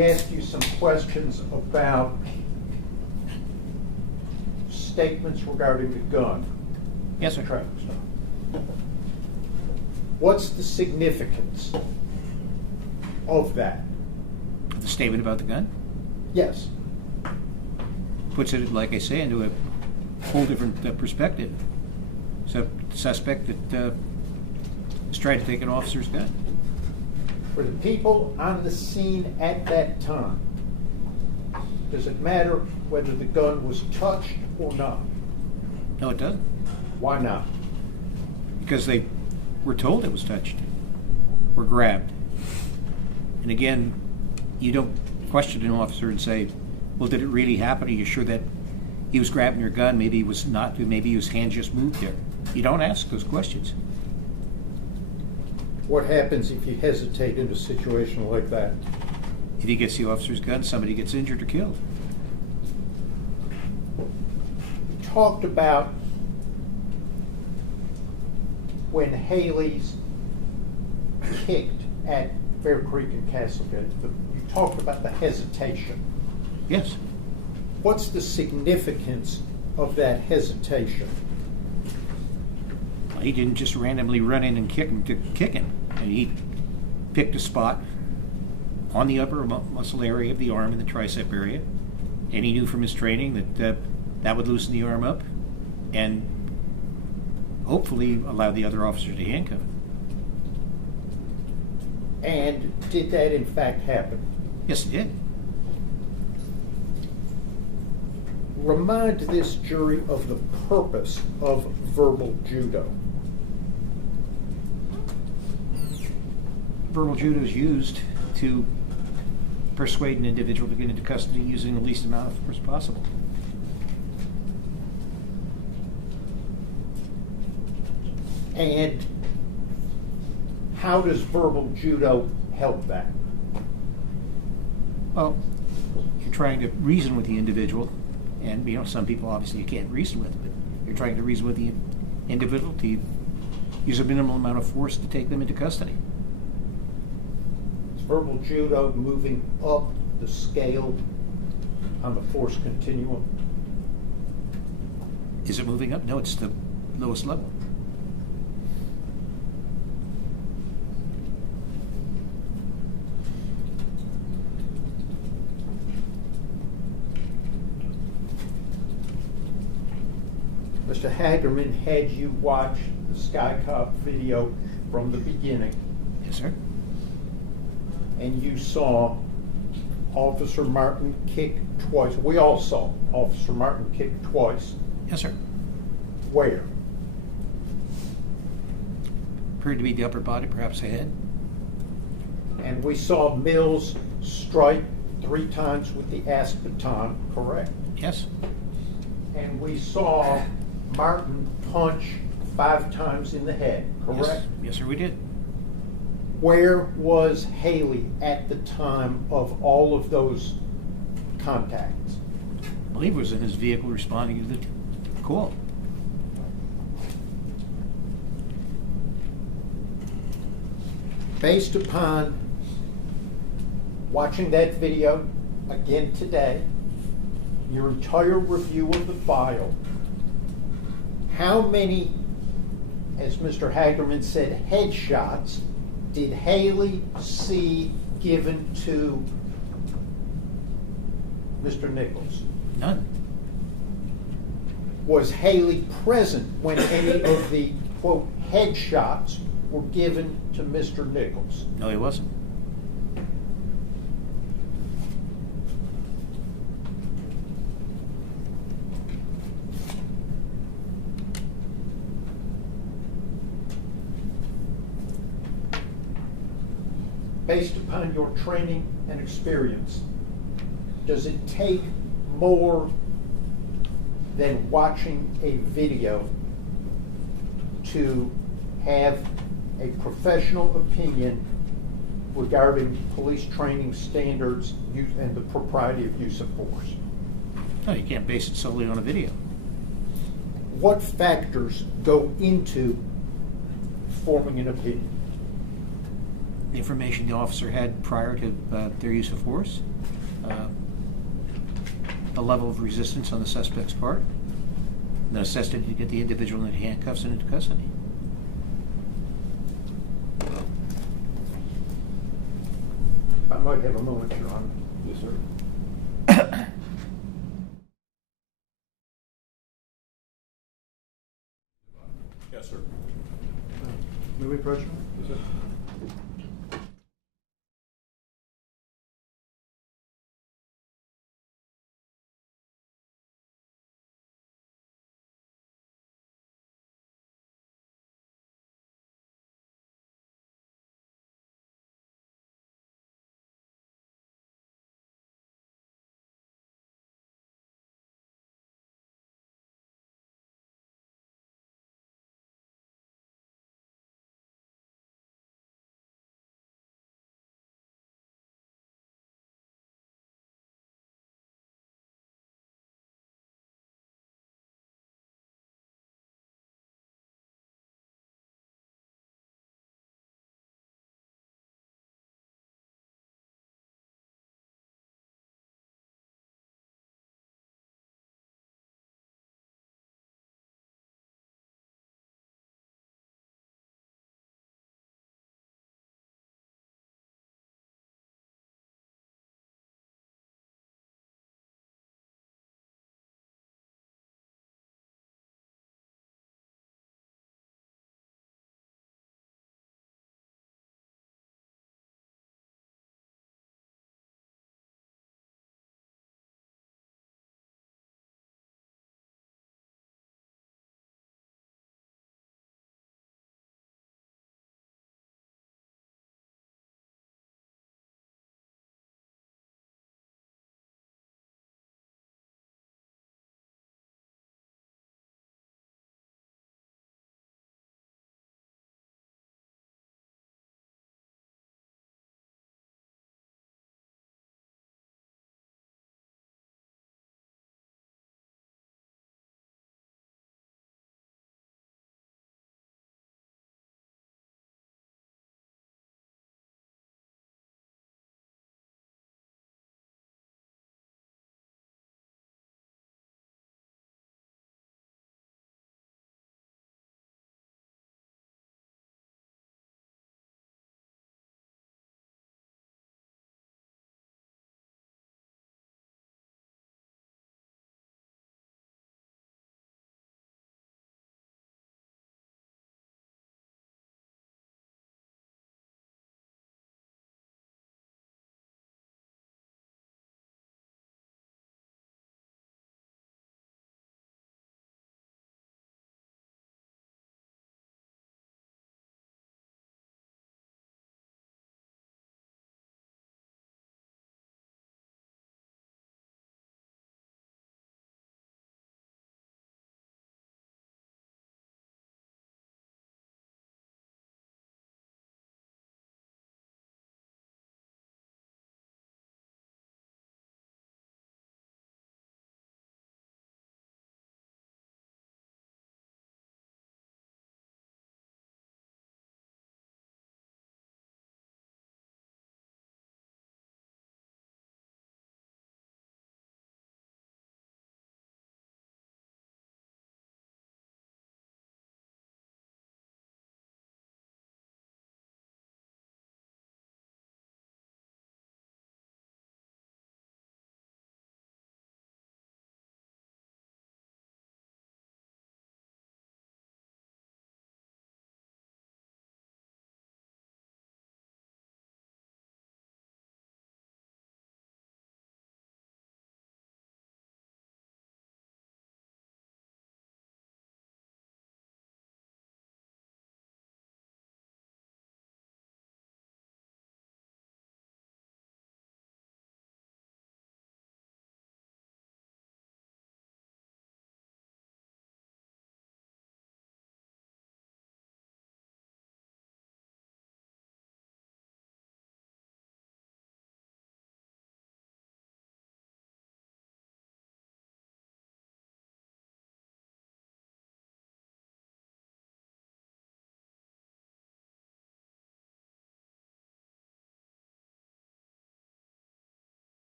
asked you some questions about statements regarding the gun. Yes, sir. Traffic stop. What's the significance of that? The statement about the gun Yes. puts it, like I say, into a whole different perspective. So, the suspect that is trying to take an officer's gun. For the people on the scene at that time, does it matter whether the gun was touched or not? No, it doesn't. Why not? Because they were told it was touched or grabbed. And again, you don't question an officer and say, well, did it really happen? Are you sure that he was grabbing your gun? Maybe he was not. Maybe his hand just moved there. You don't ask those questions. What happens if you hesitate in a situation like that? If he gets the officer's gun, somebody gets injured or killed. We talked about when Haley's kicked at Fair Creek and Castlegate. You talked about the hesitation. Yes. What's the significance of that hesitation? He didn't just randomly run in and kick him. And he picked a spot on the upper muscle area of the arm in the tricep area, and he knew from his training that that would loosen the arm up and hopefully allow the other officer to handcuff him. And did that in fact happen? Yes, it did. Remind this jury of the purpose of verbal judo. Verbal judo is used to persuade an individual to get into custody using the least amount of force possible. And how does verbal judo help that? Well, you're trying to reason with the individual, and some people obviously you can't reason with, but you're trying to reason with the individual to use a minimal amount of force to take them into custody. Is verbal judo moving up the scale on the force continuum? Is it moving up? No, it's the lowest level. Mr. Hagerman had you watch the Sky Cop video from the beginning, Yes, sir. and you saw Officer Martin kick twice. We all saw Officer Martin kick twice. Yes, sir. Where? Appeared to be the upper body, perhaps the head. And we saw Mills strike 3 times with the ass baton, correct? Yes. And we saw Martin punch 5 times in the head, correct? Yes, yes, sir, we did. Where was Haley at the time of all of those contacts? I believe it was in his vehicle responding to the call. Based upon watching that video again today, your entire review of the file, how many, as Mr. Hagerman said, headshots did Haley see given to Mr. Nichols? None. Was Haley present when any of the, quote, headshots were given to Mr. Nichols? No, he wasn't. Based upon your training and experience, does it take more than watching a video to have a professional opinion regarding police training standards and the propriety of use of force? No, you can't base it solely on a video. What factors go into forming an opinion? The information the officer had prior to their use of force, the level of resistance on the suspect's part, the necessity to get the individual in handcuffs and into custody. might have a moment, Your Honor. Yes, sir. Yes, sir. May we approach? Yes, sir.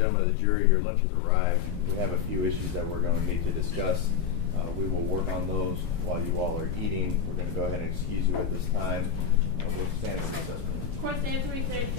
gentlemen of the jury, your lunch has arrived. We have a few issues that we're going to need to discuss. We will work on those while you all are eating. We're going to go ahead and excuse you at this time. We'll stand in recess. Court stands recessed.